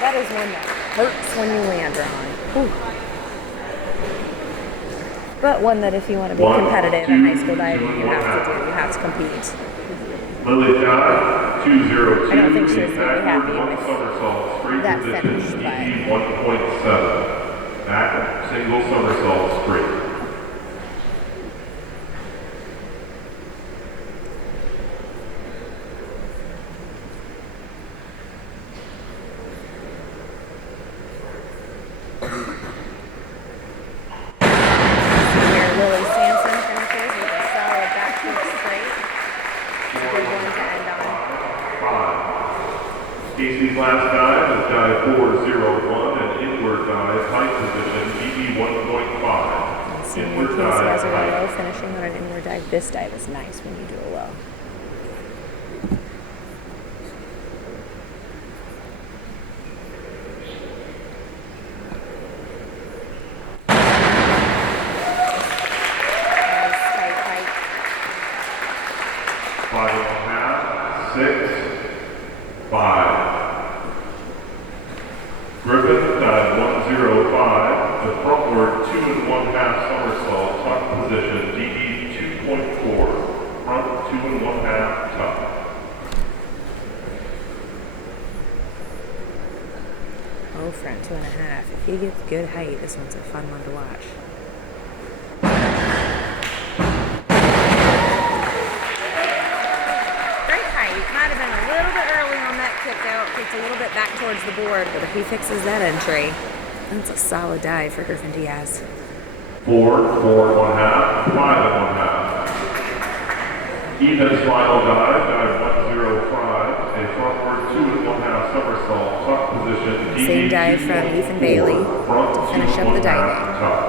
That is one that hurts when you land wrong. Ooh. But one that if you want to be competitive in high school diving, you have to do. You have to compete. Lily John, 202. I don't think she was very happy with somersault, straight that position, finish, but 1.7. Back, single somersault, straight. Casey's last dive is dive 401, an inward dive, height position, BB 1.5. Seeing Inward Casey dive, has a height. low, finishing on an inward dive. This dive is nice when you do a low. Griffin dive 105, the frontward 2 1/2 somersault, tuck position, DE 2.4, front 2 1/2 tuck. Oh, front 2 1/2. If he gets good height, this one's a fun one to watch. Great height. Might have been a little bit early on that kick out. Kicked a little bit back towards the board, but if he fixes that entry, that's a solid dive for Griffin Diaz. 4 1/2, 5 1/2. Ethan's final dive, dive 105, a frontward 2 1/2 somersault, tuck position, DE Same dive from Ethan Bailey to finish up the diving. Tuck.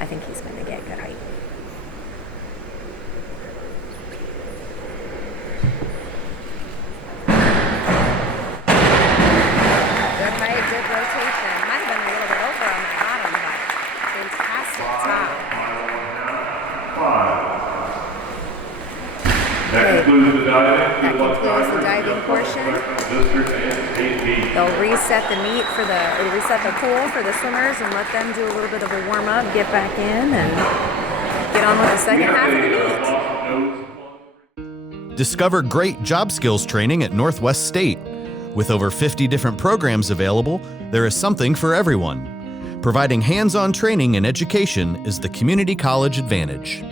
I think he's going to get good height. Good height, good rotation. Might have been a little bit over on that bottom, but fantastic top. 5. That concludes the diving. That concludes the diving portion. They'll reset the meet for reset the pool for the swimmers and let them do a little bit of a warm up, get back in, and get on with the second half of the meet. Discover great job skills training at Northwest State. With over 50 different programs available, there is something for everyone. Providing hands-on training and education is the community college advantage.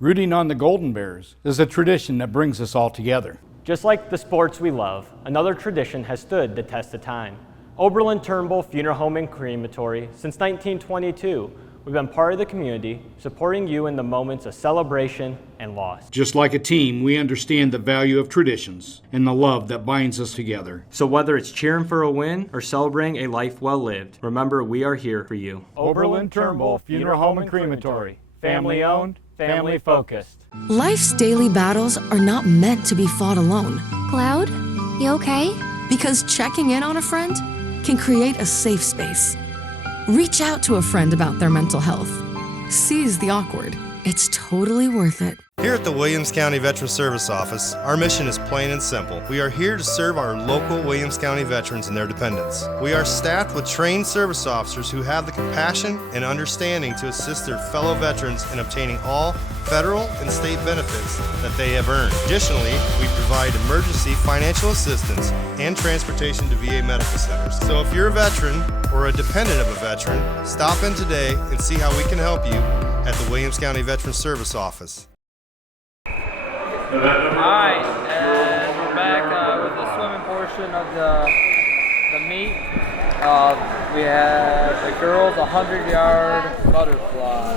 Rooting on the Golden Bears is a tradition that brings us all together. Just like the sports we love, another tradition has stood the test of time. Oberlin-Turnbull Funeral Home and Crematory, since 1922, we've been part of the community, supporting you in the moments of celebration and loss. Just like a team, we understand the value of traditions and the love that binds us together. So whether it's cheering for a win or celebrating a life well lived, remember we are here for you. Oberlin-Turnbull Funeral Home and Crematory. Family owned, family focused. Life's daily battles are not meant to be fought alone. Cloud, you okay? Because checking in on a friend can create a safe space. Reach out to a friend about their mental health. Seize the awkward. It's totally worth it. Here at the Williams County Veterans Service Office, our mission is plain and simple. We are here to serve our local Williams County veterans and their dependents. We are staffed with trained service officers who have the compassion and understanding to assist their fellow veterans in obtaining all federal and state benefits that they have earned. Additionally, we provide emergency financial assistance and transportation to VA medical centers. So if you're a veteran or a dependent of a veteran, stop in today and see how we can help you at the Williams County Veterans Service Office. Alright, and we're back with the swimming portion of the meet. We have the girls 100-yard butterfly.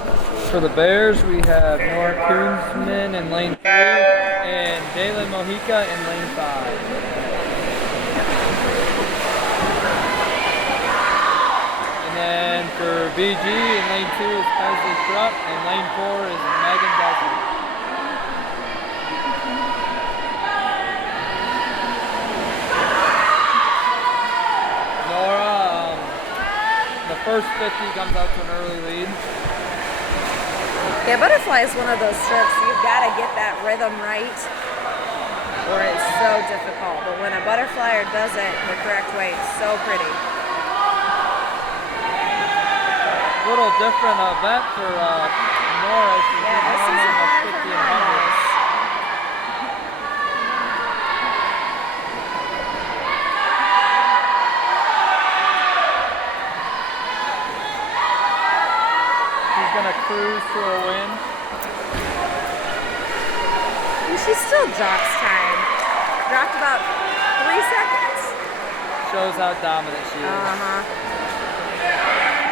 For the Bears, we have Nora Koonsman in lane 3 and Daylin Mojica in lane 5. And then for BG, in lane 2 is Paisley Krupp, and lane 4 is Megan Desmond. Nora, the first 50 comes out to an early lead. Yeah, butterfly is one of those strokes you've got to get that rhythm right, or it's so difficult. But when a butterflyer does it the correct way, it's so pretty. Little different event for Nora. She's running a 50 and 100. She's gonna cruise to a win. And she still drops time. Dropped about 3 seconds. Shows how dominant she is.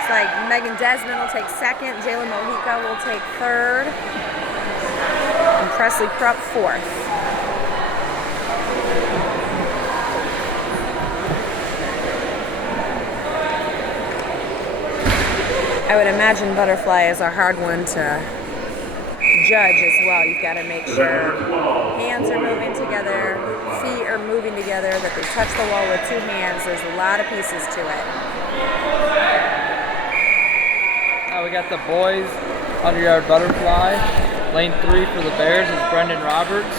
It's like Megan Desmond will take second, Jayla Mojica will take third, and Presley Krupp fourth. I would imagine butterfly is a hard one to judge as well. You've got to make sure hands are moving together, feet are moving together, that they touch the wall with 2 hands. There's a lot of pieces to it. We got the boys 100-yard butterfly. Lane 3 for the Bears is Brendan Roberts.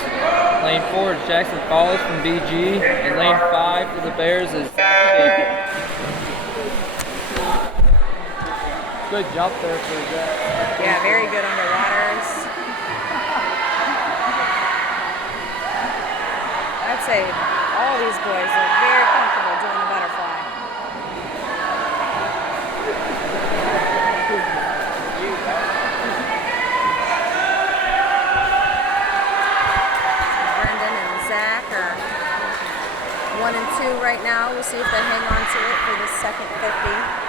Lane 4 is Jackson Follis from BG. And lane 5 for the Bears is Zach Schaefer. Good jump there for Zach. Yeah, very good underwaters. I'd say all these boys are very comfortable doing the butterfly. Brendan and Zach are 1 and 2 right now. We'll see if they hang on to it for the second 50.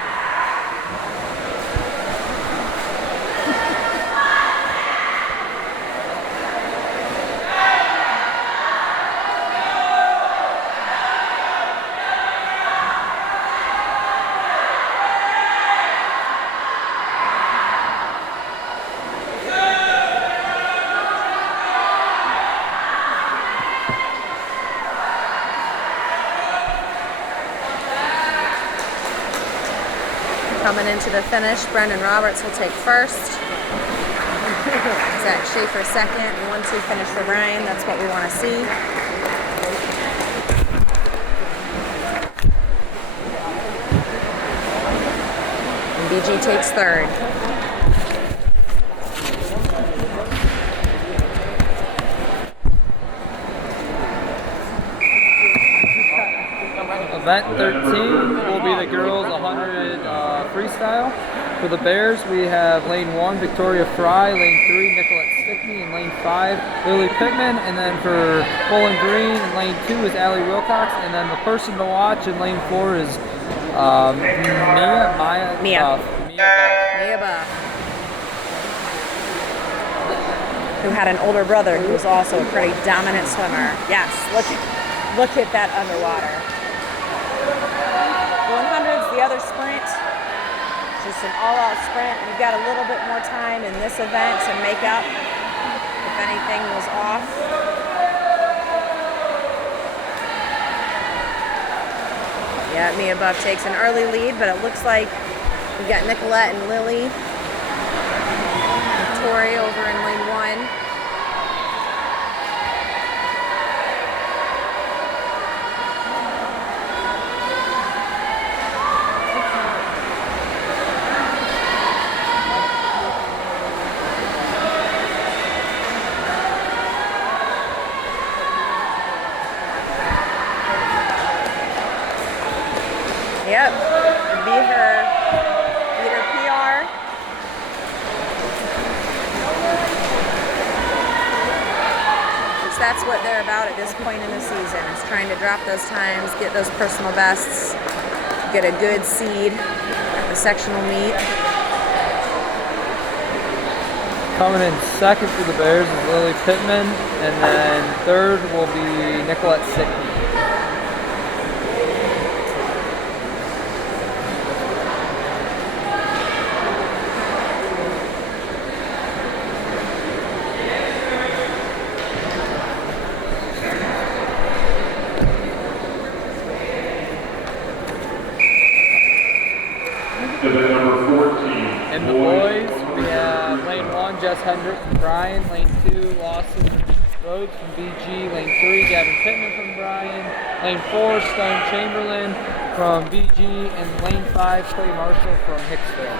Coming into the finish, Brendan Roberts will take first. Zach Schaefer second, and 1-2 finish for Bryan. That's what we want to see. And BG takes third. Event 13 will be the girls 100 freestyle. For the Bears, we have lane 1, Victoria Fry, lane 3, Nicolette Stickney, and lane 5, Lily Pittman. And then for Bowling Green, in lane 2 is Allie Wilcox. And then the person to watch in lane 4 is Mia Buff, who had an older brother who was also a pretty dominant swimmer. Yes, look at that underwater. 100's the other sprint. Just an all-out sprint. You've got a little bit more time in this event to make up if anything was off. Yeah, Mia Buff takes an early lead, but it looks like we've got Nicolette and Lily. Victoria over in lane 1. Yep, beat her PR. That's what they're about at this point in the season, is trying to drop those times, get those personal bests, get a good seed at the sectional meet. Coming in second for the Bears is Lily Pittman, and then third will be Nicolette Stickney. Hendrick from Bryan. Lane 2, Lawson Rhodes from BG. Lane 3, Gavin Pittman from Bryan. Lane 4, Stone Chamberlain from BG. And lane 5, Clay Marshall from Hicksville.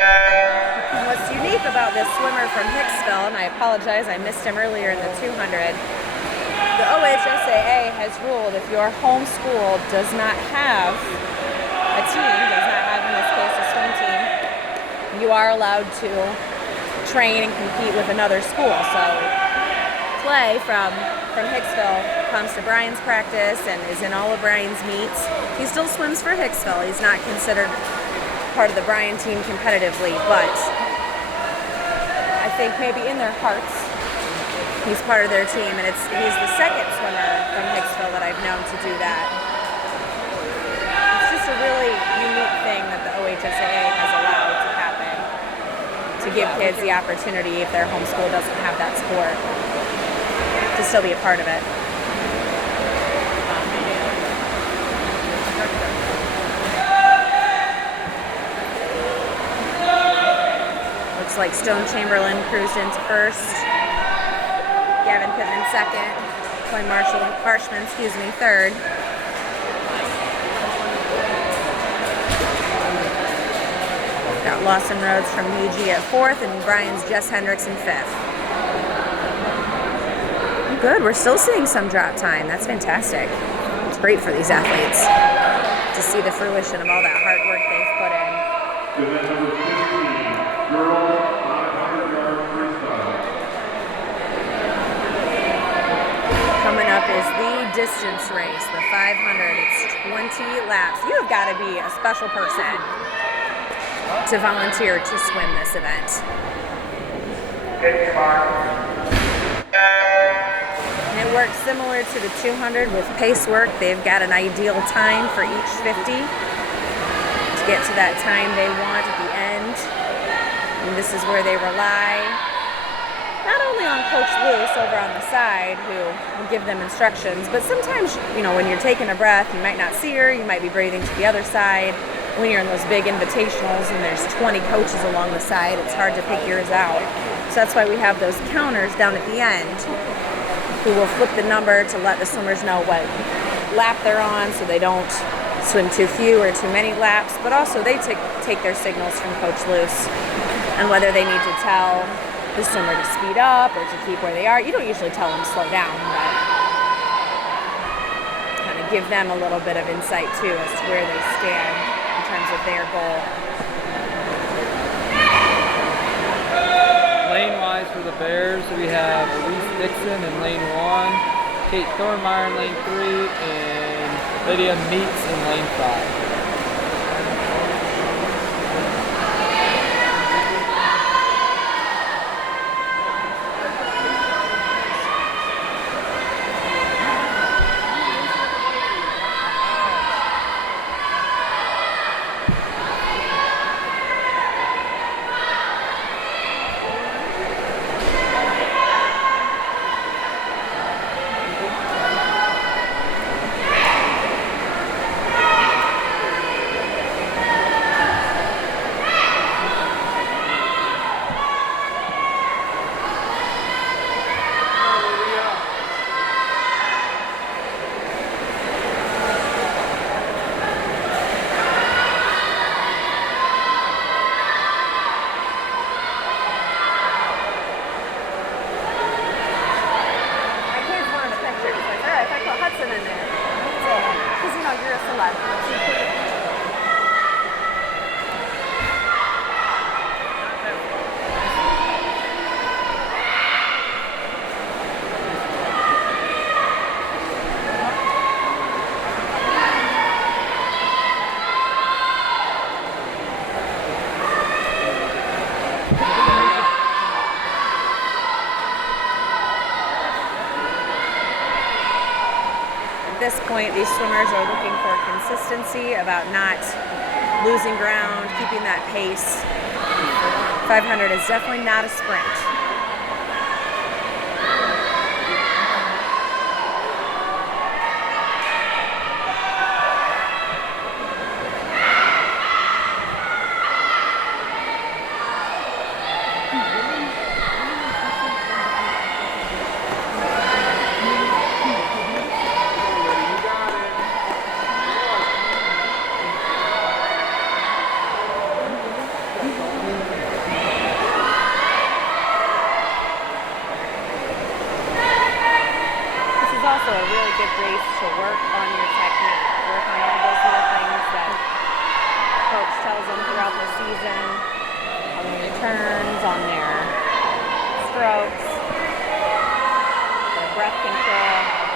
And what's unique about this swimmer from Hicksville, and I apologize, I missed him earlier in the 200, the OHSAA has ruled if your home school does not have a team, does not have in this case a swim team, you are allowed to train and compete with another school. So Clay from Hicksville comes to Bryan's practice and is in all of Bryan's meets. He still swims for Hicksville. He's not considered part of the Bryan team competitively, but I think maybe in their hearts he's part of their team, and he's the second swimmer from Hicksville that I've known to do that. It's just a really unique thing that the OHSAA has allowed to happen, to give kids the opportunity, if their home school doesn't have that sport, to still be a part of it. Looks like Stone Chamberlain cruised into first, Gavin Pittman second, Clay Marshman, third. Got Lawson Rhodes from UG at fourth, and Bryan's Jess Hendricks in fifth. Good, we're still seeing some drop time. That's fantastic. It's great for these athletes to see the fruition of all that hard work they've put in. Event number 15, girls 500-yard freestyle. Coming up is the distance race, the 500. It's 20 laps. You have got to be a special person to volunteer to swim this event. And it works similar to the 200 with pace work. They've got an ideal time for each 50 to get to that time they want at the end. And this is where they rely not only on Coach Luce over on the side, who will give them instructions, but sometimes, when you're taking a breath, you might not see her, you might be breathing to the other side. When you're in those big invitationals and there's 20 coaches along the side, it's hard to pick yours out. So that's why we have those counters down at the end who will flip the number to let the swimmers know what lap they're on so they don't swim too few or too many laps, but also they take their signals from Coach Luce and whether they need to tell the swimmer to speed up or to keep where they are. You don't usually tell them to slow down, but kind of give them a little bit of insight too as to where they stand in terms of their goal. Lane-wise for the Bears, we have Elise Dixon in lane 1, Kate Thornmeyer in lane 3, and Lydia Meets in lane 5. At this point, these swimmers are looking for consistency about not losing ground, keeping that pace. 500 is definitely not a sprint. also a really good race to work on your technique, work on all those little things that coach tells them throughout the season, on their turns, on their strokes, their breath control.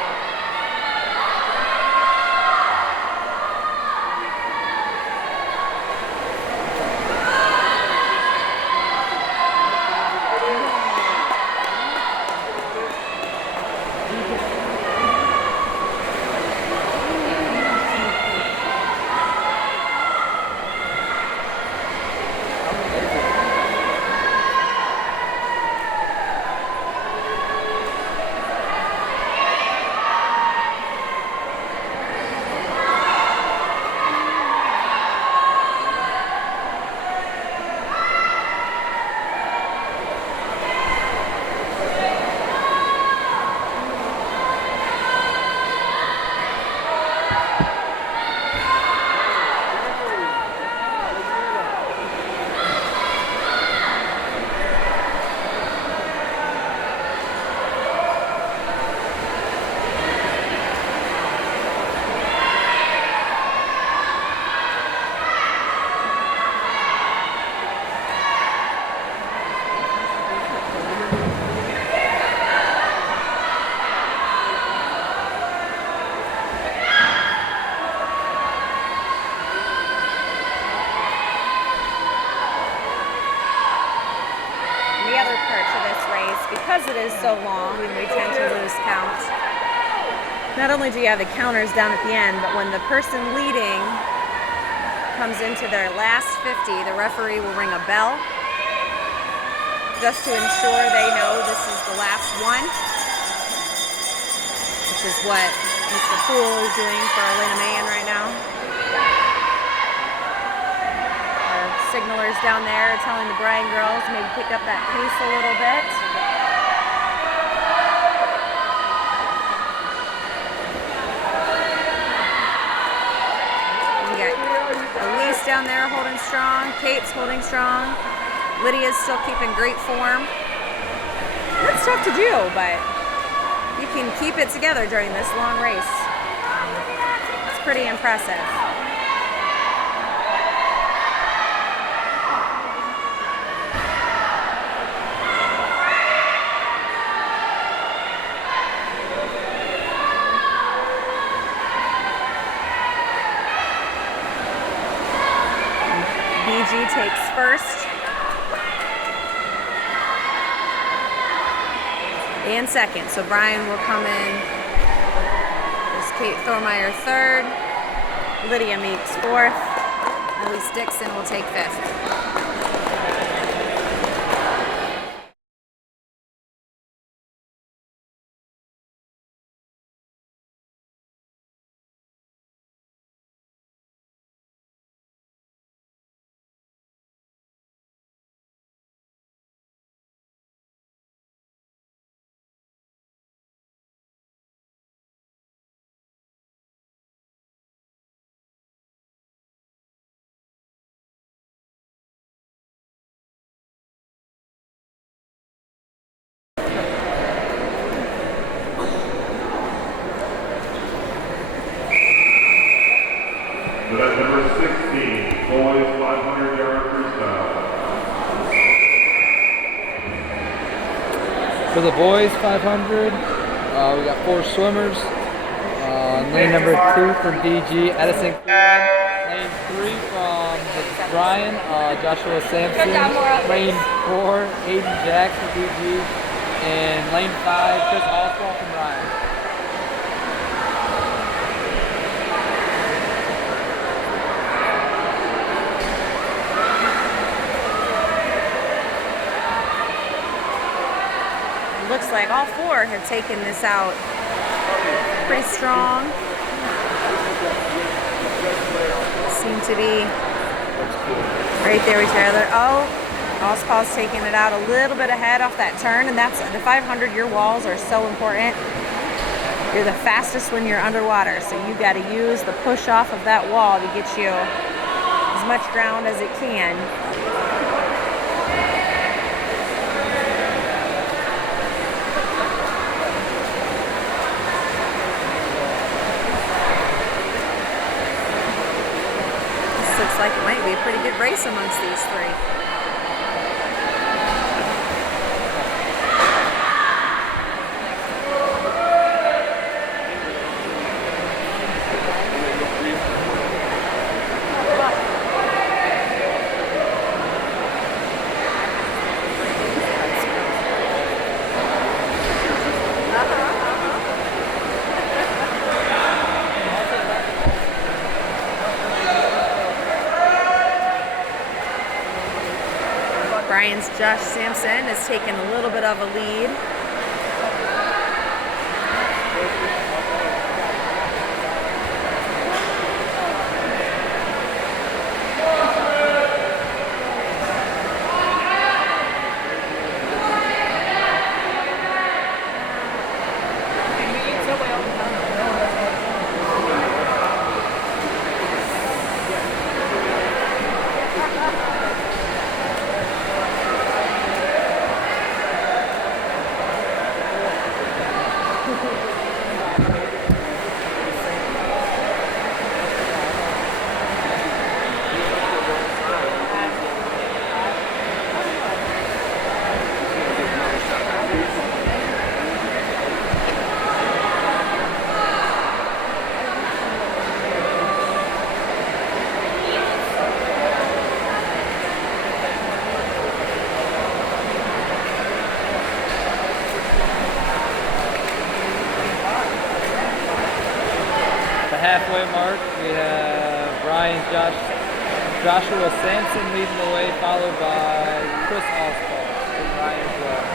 Because it is so long and we tend to lose count, not only do you have the counters down at the end, but when the person leading comes into their last 50, the referee will ring a bell just to ensure they know this is the last one, which is what Mr. Poole is doing for Elena Mahan right now. Our signalers down there are telling the Bryan girls to maybe pick up that pace a little bit. Down there holding strong, Kate's holding strong, Lydia's still keeping great form. That's tough to do, but you can keep it together during this long race. It's pretty impressive. BG takes first and second. So Bryan will come in. There's Kate Thormeyer third. Lydia Meeks fourth. Elise Dixon will take fifth. Event number 16, boys 500-yard freestyle. For the boys 500, we got 4 swimmers. Lane number 2 from DG, Edison. Lane 3 from Bryan, Joshua Sampson. Lane 4, Aiden Jackson, DG. And lane 5, Chris Oswald from Bryan. Looks like all 4 have taken this out pretty strong. Seem to be right there with Tyler. Oh, Oswald's taking it out a little bit ahead off that turn, and that's the 500. Your walls are so important. You're the fastest when you're underwater, so you got to use the push off of that wall to get you as much ground as it can. Looks like it might be a pretty good race amongst these three. Bryan's Josh Sampson has taken a little bit of a lead. Halfway mark, we have Bryan Joshua Sampson leading the way, followed by Chris Oswald from Bryan's left.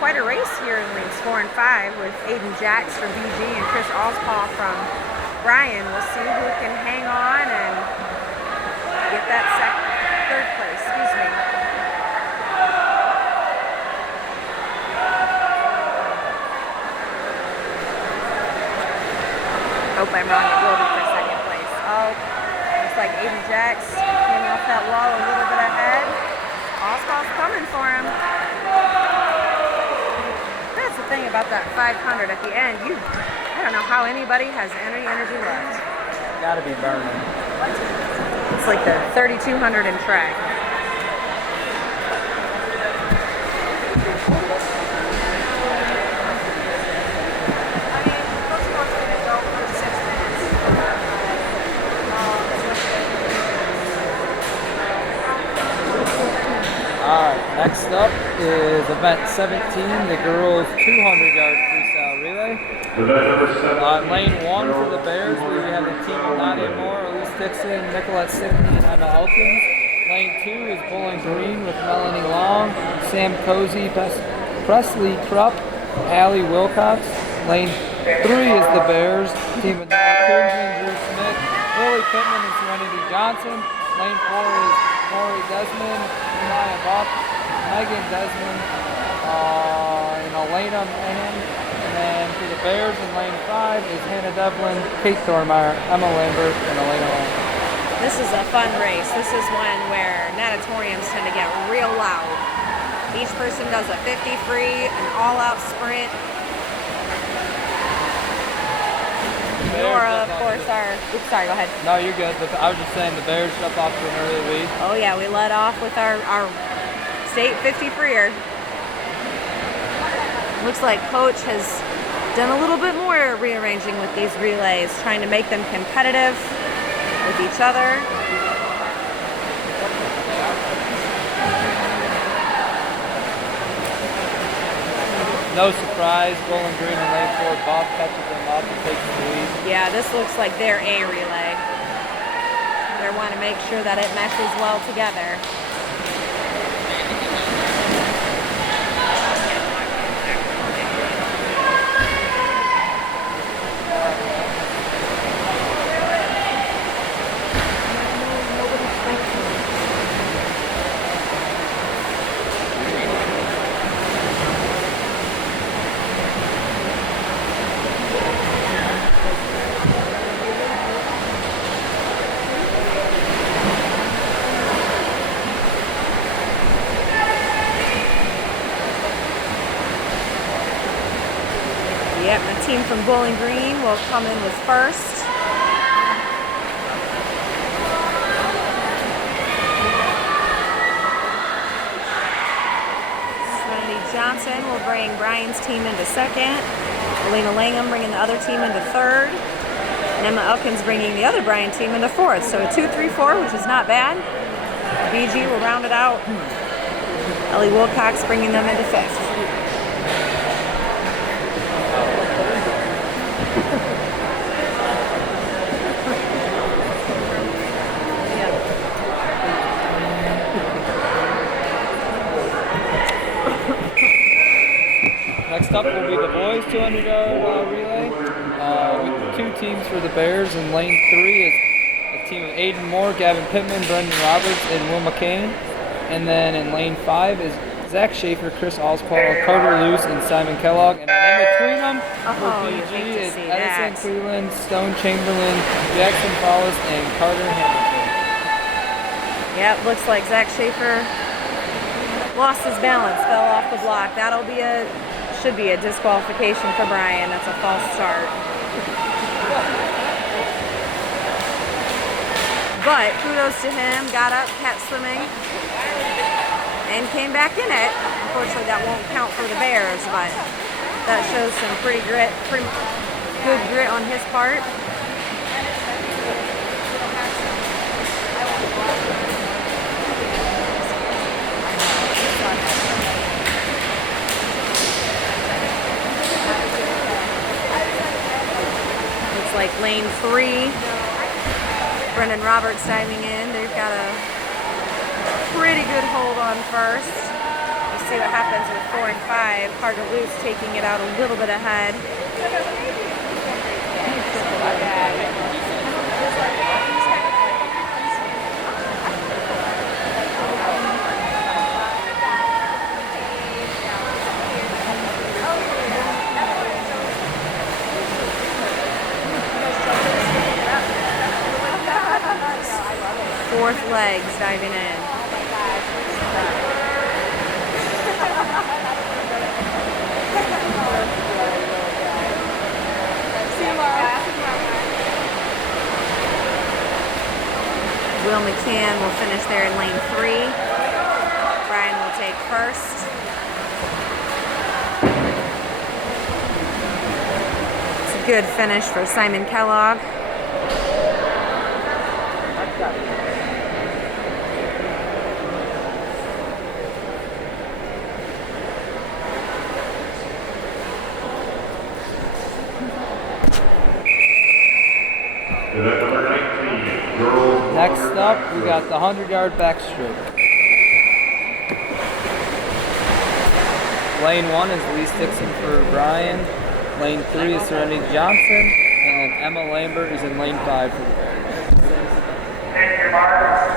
Quite a race here in lanes 4 and 5 with Aiden Jacks from BG and Chris Ospaw from Bryan. We'll see who can hang on and get that third place. Excuse me. Hope I'm wrong. It will be for second place. Oh, looks like Aiden Jacks came off that wall a little bit ahead. Ospaw's coming for him. That's the thing about that 500 at the end. I don't know how anybody has any energy left. Gotta be burning. It's like the 3,200 in track. event 17, the girls 200-yard freestyle relay. Lane 1 for the Bears, we have the team of Nadia Moore, Elise Dixon, Nicolette Stickney, and Emma Elkins. Lane 2 is Bowling Green with Melanie Long, Sam Cozy, Presley Krupp, Allie Wilcox. Lane 3 is the Bears, team of Noah Kinsman, Drew Smith, Lily Pittman, and Serenity Johnson. Lane 4 is Maury Desmond, Maya Buck, Megan Desmond, and Elena Mann. And then for the Bears in lane 5 is Hannah Devlin, Kate Thormeyer, Emma Lambert, and Elena Lang. This is a fun race. This is one where natatoriums tend to get real loud. Each person does a 50 free, an all-out sprint. Nora, of course, oops, sorry, go ahead. No, you're good. I was just saying the Bears jump off to an early lead. Oh yeah, we led off with our state 50 freer. Looks like Coach has done a little bit more rearranging with these relays, trying to make them competitive with each other. No surprise, Bowling Green and lane 4 Bob catches them up and takes the lead. Yeah, this looks like their A relay. They want to make sure that it meshes well together. Yep, the team from Bowling Green will come in with first. Serenity Johnson will bring Bryan's team into second. Elena Langham bringing the other team into third. And Emma Elkins bringing the other Bryan team into fourth. So a 2-3-4, which is not bad. BG will round it out. Ellie Wilcox bringing them into fifth. Next up will be the boys 200-yard relay with 2 teams for the Bears. In lane 3 is a team of Aiden Moore, Gavin Pittman, Brendan Roberts, and Will McCain. And then in lane 5 is Zach Schaefer, Chris Oswald, Carter Luce, and Simon Kellogg. And then in between them for BG is Edison Cleveland, Stone Chamberlain, Jackson Follis, and Carter Hamilton. Yep, looks like Zach Schaefer lost his balance, fell off the block. That'll be should be a disqualification for Bryan. That's a false start. But kudos to him, got up, kept swimming, and came back in it. Unfortunately, that won't count for the Bears, but that shows some pretty good grit on his part. Like lane 3, Brendan Roberts diving in. They've got a pretty good hold on first. We'll see what happens with 4 and 5. Carter Luce taking it out a little bit ahead. Fourth legs diving in. Will McCann will finish there in lane 3. Bryan will take first. It's a good finish for Simon Kellogg. Event number 19, girls. Next up, we got the 100-yard backstroke. Lane 1 is Lee Dixon for Bryan. Lane 3 is Serenity Johnson. And then Emma Lambert is in lane 5 for the Bears. Take your mark.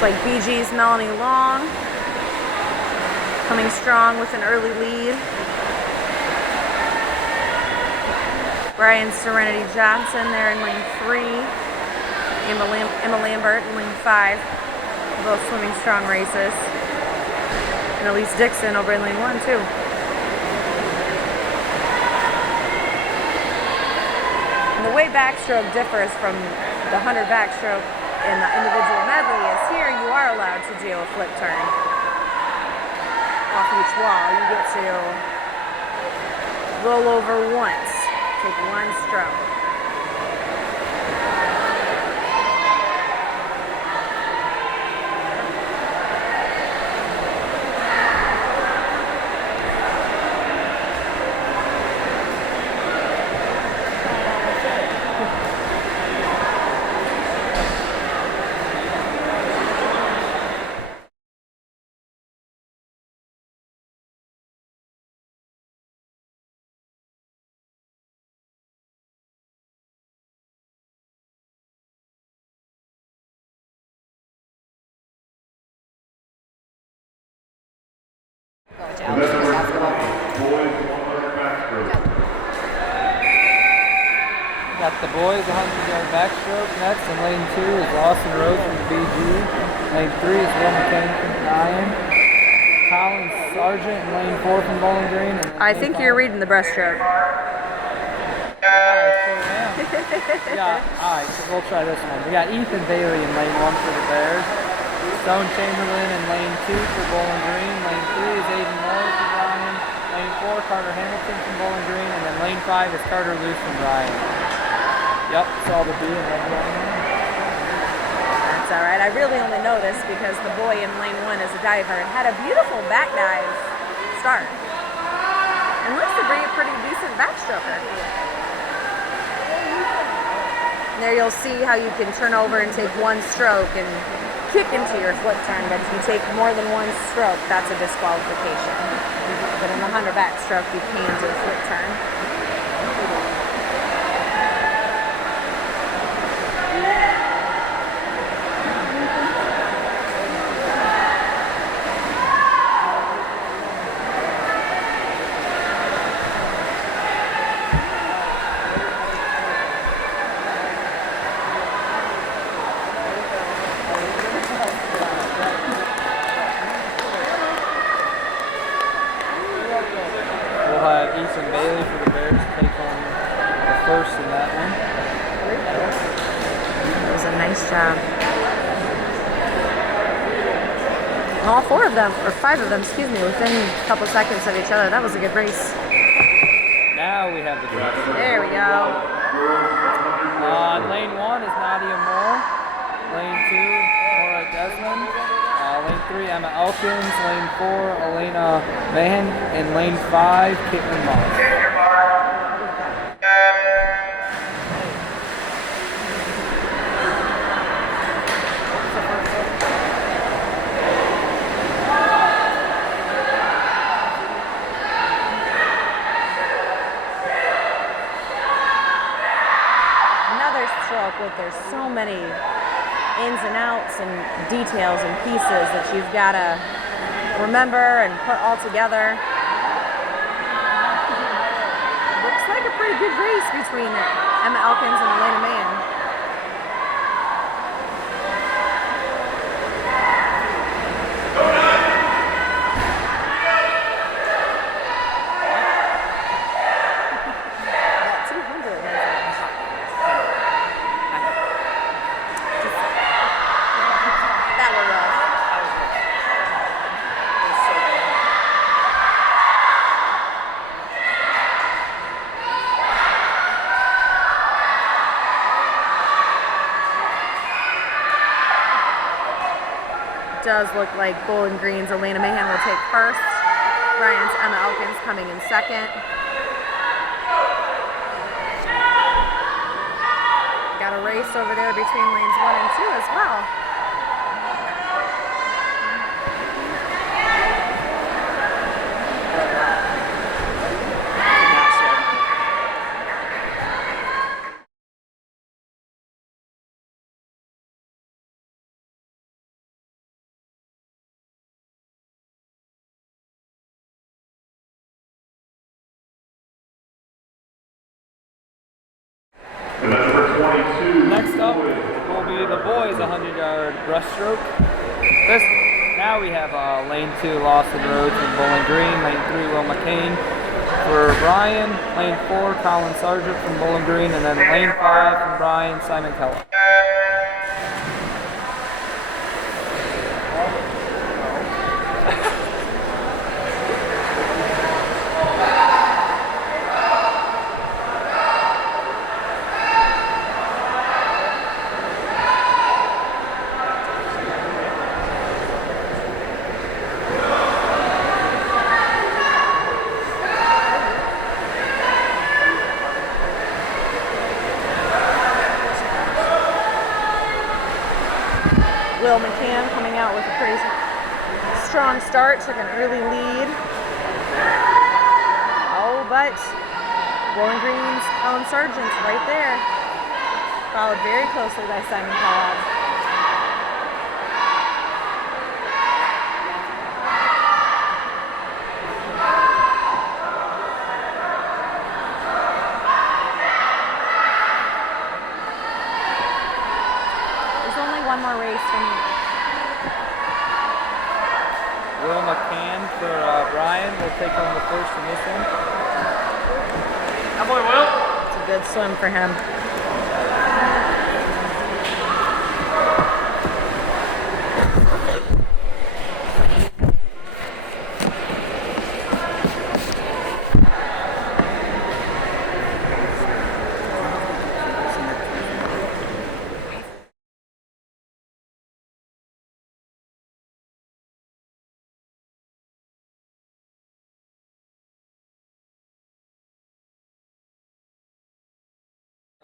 Like BG's Melanie Long coming strong with an early lead. Bryan's Serenity Johnson there in lane 3. Emma Lambert in lane 5. Both swimming strong races. And Elise Dixon over in lane 1 too. And the way backstroke differs from the 100 backstroke in the individual medley is here you are allowed to do a flip turn off each wall. You get to roll over once, take one stroke. Event number 20, boys 100 backstroke. Got the boys 100-yard backstroke. Next in lane 2 is Lawson Rhodes from the BG. Lane 3 is Will McCain from Bryan. Colin Sargent in lane 4 from Bowling Green. I think you're reading the breaststroke. Yeah, alright, so we'll try this one. We got Ethan Bailey in lane 1 for the Bears. Stone Chamberlain in lane 2 for Bowling Green. Lane 3 is Aiden Moore for Bryan. Lane 4, Carter Hamilton from Bowling Green. And then lane 5 is Carter Luce from Bryan. Yep, it's all the B in lane 1. That's alright. I really only know this because the boy in lane 1 is a diver and had a beautiful back dive start. And looks to be a pretty decent backstroker. There you'll see how you can turn over and take one stroke and kick into your flip turn, but if you take more than one stroke, that's a disqualification. But in the 100 backstroke, you can do a flip turn. Ethan Bailey for the Bears to take on the first in that one. That was a nice job. All 4 of them, or 5 of them, excuse me, within a couple seconds of each other. That was a good race. Now we have the dress. There we go. Lane 1 is Nadia Moore. Lane 2, Laura Desmond. Lane 3, Emma Elkins. Lane 4, Elena Mahan. And lane 5, Caitlin Moss. Another stroke with there's so many ins and outs and details and pieces that you've got to remember and put all together. Looks like a pretty good race between Emma Elkins and Elena Mann. does look like Bowling Green's Elena Mahan will take first. Bryan's Emma Elkins coming in second. Got a race over there between lanes 1 and 2 as well. Next up will be the boys 100-yard breaststroke. Now we have lane 2 Lawson Rhodes and Bowling Green, lane 3 Will McCain for Bryan, lane 4 Colin Sargent from Bowling Green, and then lane 5 from Bryan, Simon Kellogg. Will McCann coming out with a pretty strong start, took an early lead. Oh, but Bowling Green's Colin Sargent's right there, followed very closely by Simon Kellogg. One more race for me. Will McCann for Bryan will take home the first in this one. Come on, Will. It's a good swim for him.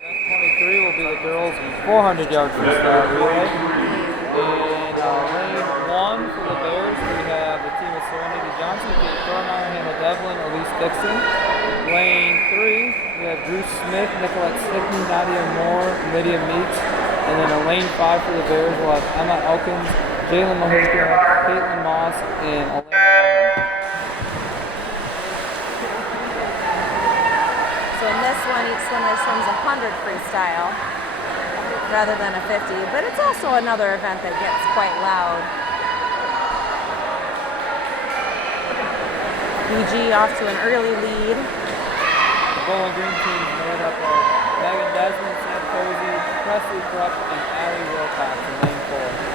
Event 23 will be the girls 400-yard freestyle relay. In lane 1 for the Bears, we have the team of Serenity Johnson, Kate Thormeyer, Hannah Devlin, Elise Dixon. Lane 3, we have Drew Smith, Nicolette Stickney, Nadia Moore, Lydia Meeks. And then in lane 5 for the Bears, we'll have Emma Elkins, Jalen Mahika, Caitlin Moss, and Elena Ryan. So in this one, each swimmer swims 100 freestyle rather than a 50, but it's also another event that gets quite loud. BG off to an early lead. The Bowling Green team is made up of Megan Desmond, Sam Posey, Presley Krupp, and Allie Wilcox in lane 4.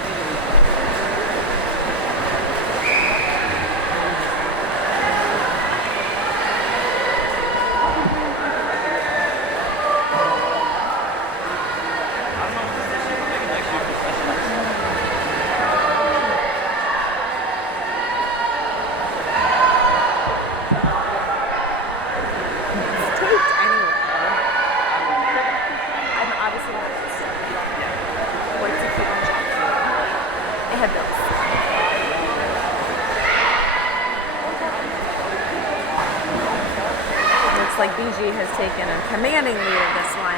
Like BG has taken a commanding lead of this one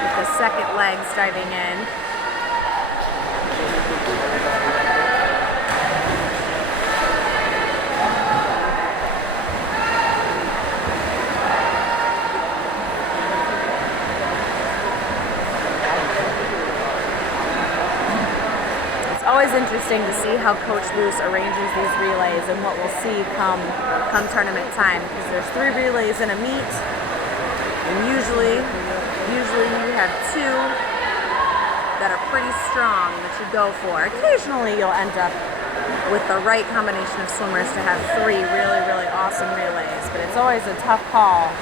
with the second legs diving in. It's always interesting to see how Coach Luce arranges these relays and what we'll see come tournament time, because there's 3 relays in a meet, and usually you have 2 that are pretty strong that you go for. Occasionally you'll end up with the right combination of swimmers to have 3 really, really awesome relays, but it's always a tough call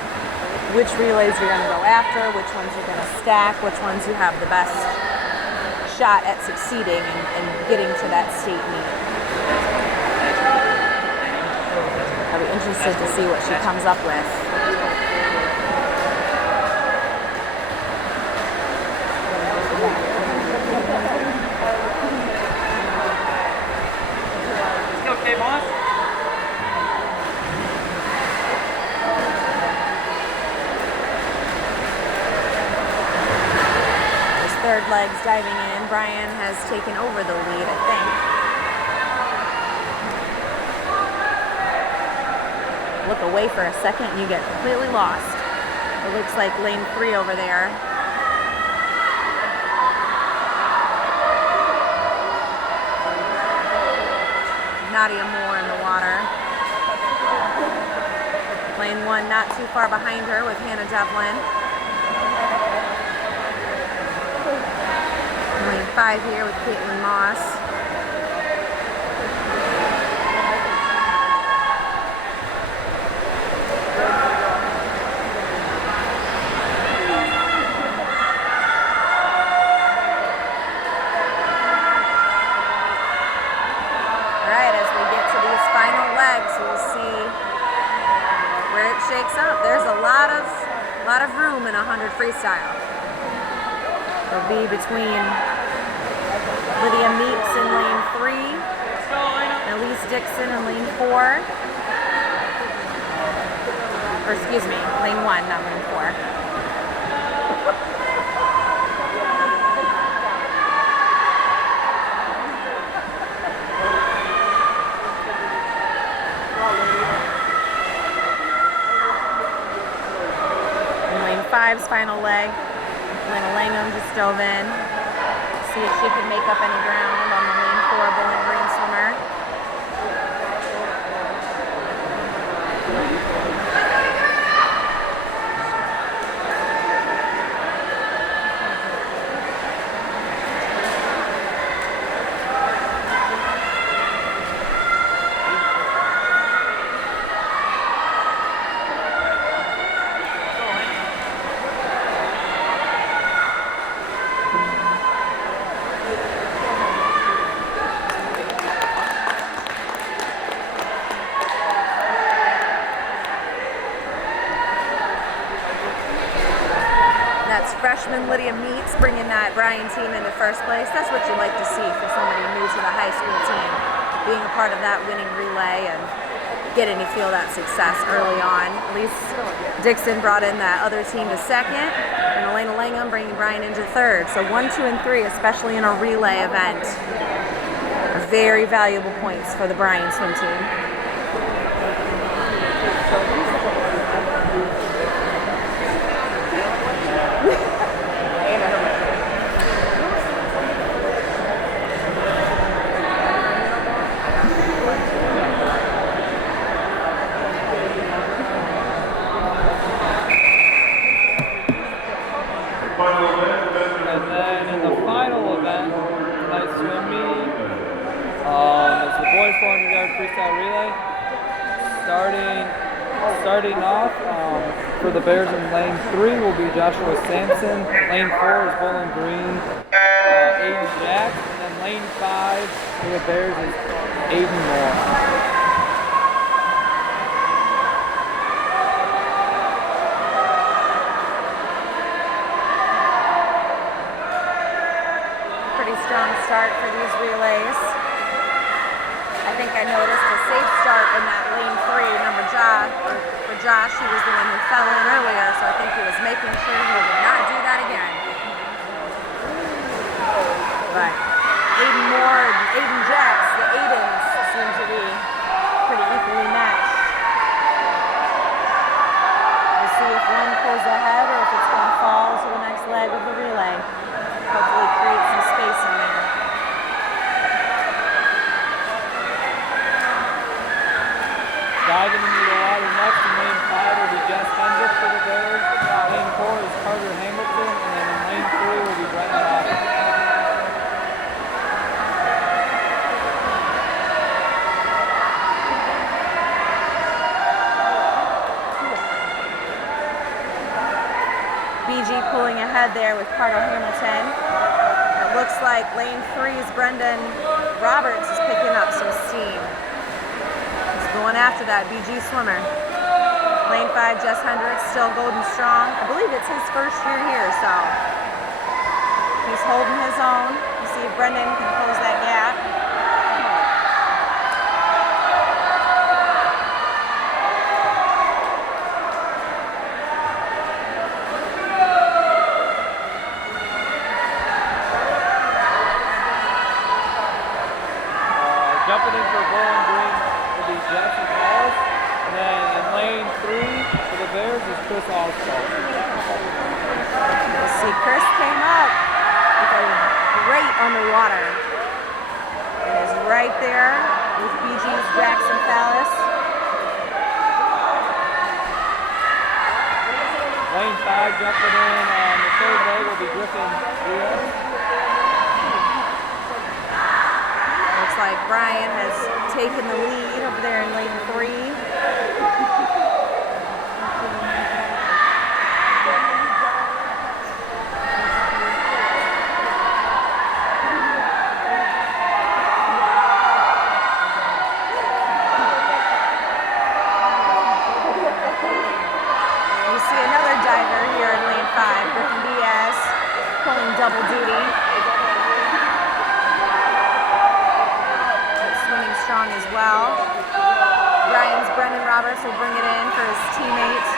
which relays you're going to go after, which ones you're going to stack, which ones you have the best shot at succeeding and getting to that state meet. I'll be interested to see what she comes up with. Okay, boss. His third leg's diving in. Bryan has taken over the lead, I think. Look away for a second, you get completely lost. It looks like lane 3 over there. Nadia Moore in the water. Lane 1 not too far behind her with Hannah Devlin. Lane 5 here with Caitlin Moss. Shakes up. There's a lot of room in 100 freestyle. It'll be between Lydia Meeks in lane 3, Elise Dixon in lane 4, or excuse me, lane 1, not lane 4. Five's final leg. Lena Langham just dove in. See if she can make up any ground on the lane 4 Bowling Green swimmer. Freshman Lydia Meeks bringing that Bryan team into first place. That's what you like to see for somebody new to the high school team. Being a part of that winning relay and getting to feel that success early on. Elise Dixon brought in that other team to second, and Elena Langham bringing Bryan into third. So 1, 2, and 3, especially in a relay event, are very valuable points for the Bryan swim team. And then in the final event, tonight's swim meet, it's the boys 400-yard freestyle relay. Starting off for the Bears in lane 3 will be Joshua Sampson. Lane 4 is Bowling Green, Aiden Jack, and then lane 5 for the Bears is Aiden Moore. Strong start for these relays. I think I noticed a safe start in that lane 3, number for Josh. He was the one who fell in earlier, so I think he was making sure he would not do that again. But Aiden Moore, Aiden Jacks, the Aidens seem to be pretty equally matched. We'll see if one pulls ahead or if it's going to fall to the next leg of the relay. Hopefully create some space in there. Diving into the water next in lane 5 will be Jess Hendricks for the Bears. Lane 4 is Carter Hamilton, and then in lane 3 will be Brenton Rockey. BG pulling ahead there with Carter Hamilton. At Looks like lane 3's Brendan Roberts is picking up some steam. He's going after that BG swimmer. Lane 5, Jess Hendricks, still golden strong. I believe it's his first year here, so he's holding his own. You see if Brendan can close that gap. Jumping in for Bowling Green will be Jackson Wallace. And then in lane 3 for the Bears is Chris Oswald. You see Chris came up with a great underwater. It is right there with BG's Jackson Fallis. Lane 5 jumping in on the third leg will be Griffin Diaz. Looks like Bryan has taken the lead over there in lane 3. You see another diver here in lane 5, Griffin Diaz, pulling double duty. Strong as well. Bryan's Brendan Roberts will bring it in for his teammate.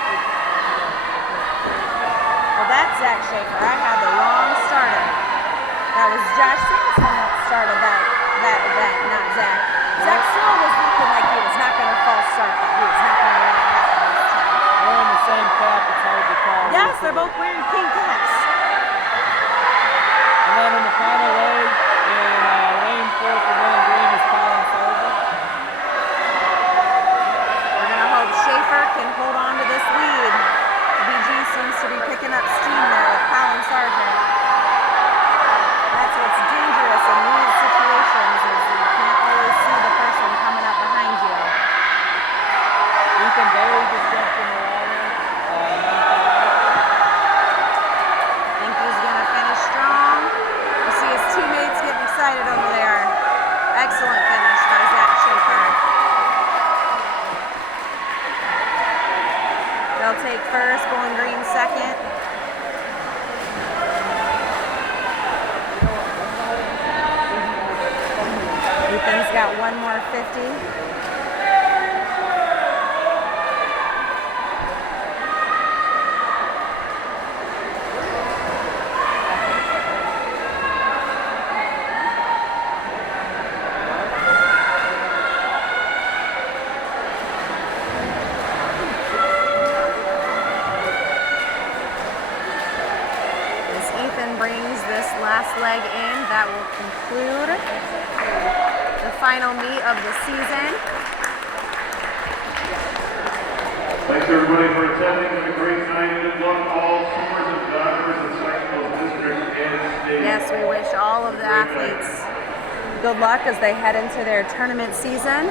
Well, that's Zach Schaefer. I had the wrong starter. That was Josh Simpson that started that event, not Zach. Zach still was looking like he was not going to false start that. He was not going to let it happen this time. Wearing the same cap, it's hard to call. Yes, they're both wearing pink caps. And then in the final leg, in lane 4 for Bowling Green is Colin Sargent. We're going to hope Schaefer can hold on to this lead. BG seems to be picking up steam there with Colin Sargent. That's what's dangerous in these situations is you can't always see the person coming up behind you. Ethan Bailey just jumped in the water. Think he's going to finish strong. You see his teammates getting excited over there. Excellent finish by Zach Schaefer. They'll take first, Bowling Green second. Ethan's got one more 50. Brings this last leg in, that will conclude the final meet of the season. Thanks everybody for attending. Have a great night. Good luck all swimmers and divers in sectional district and state. Yes, we wish all of the athletes good luck as they head into their tournament season.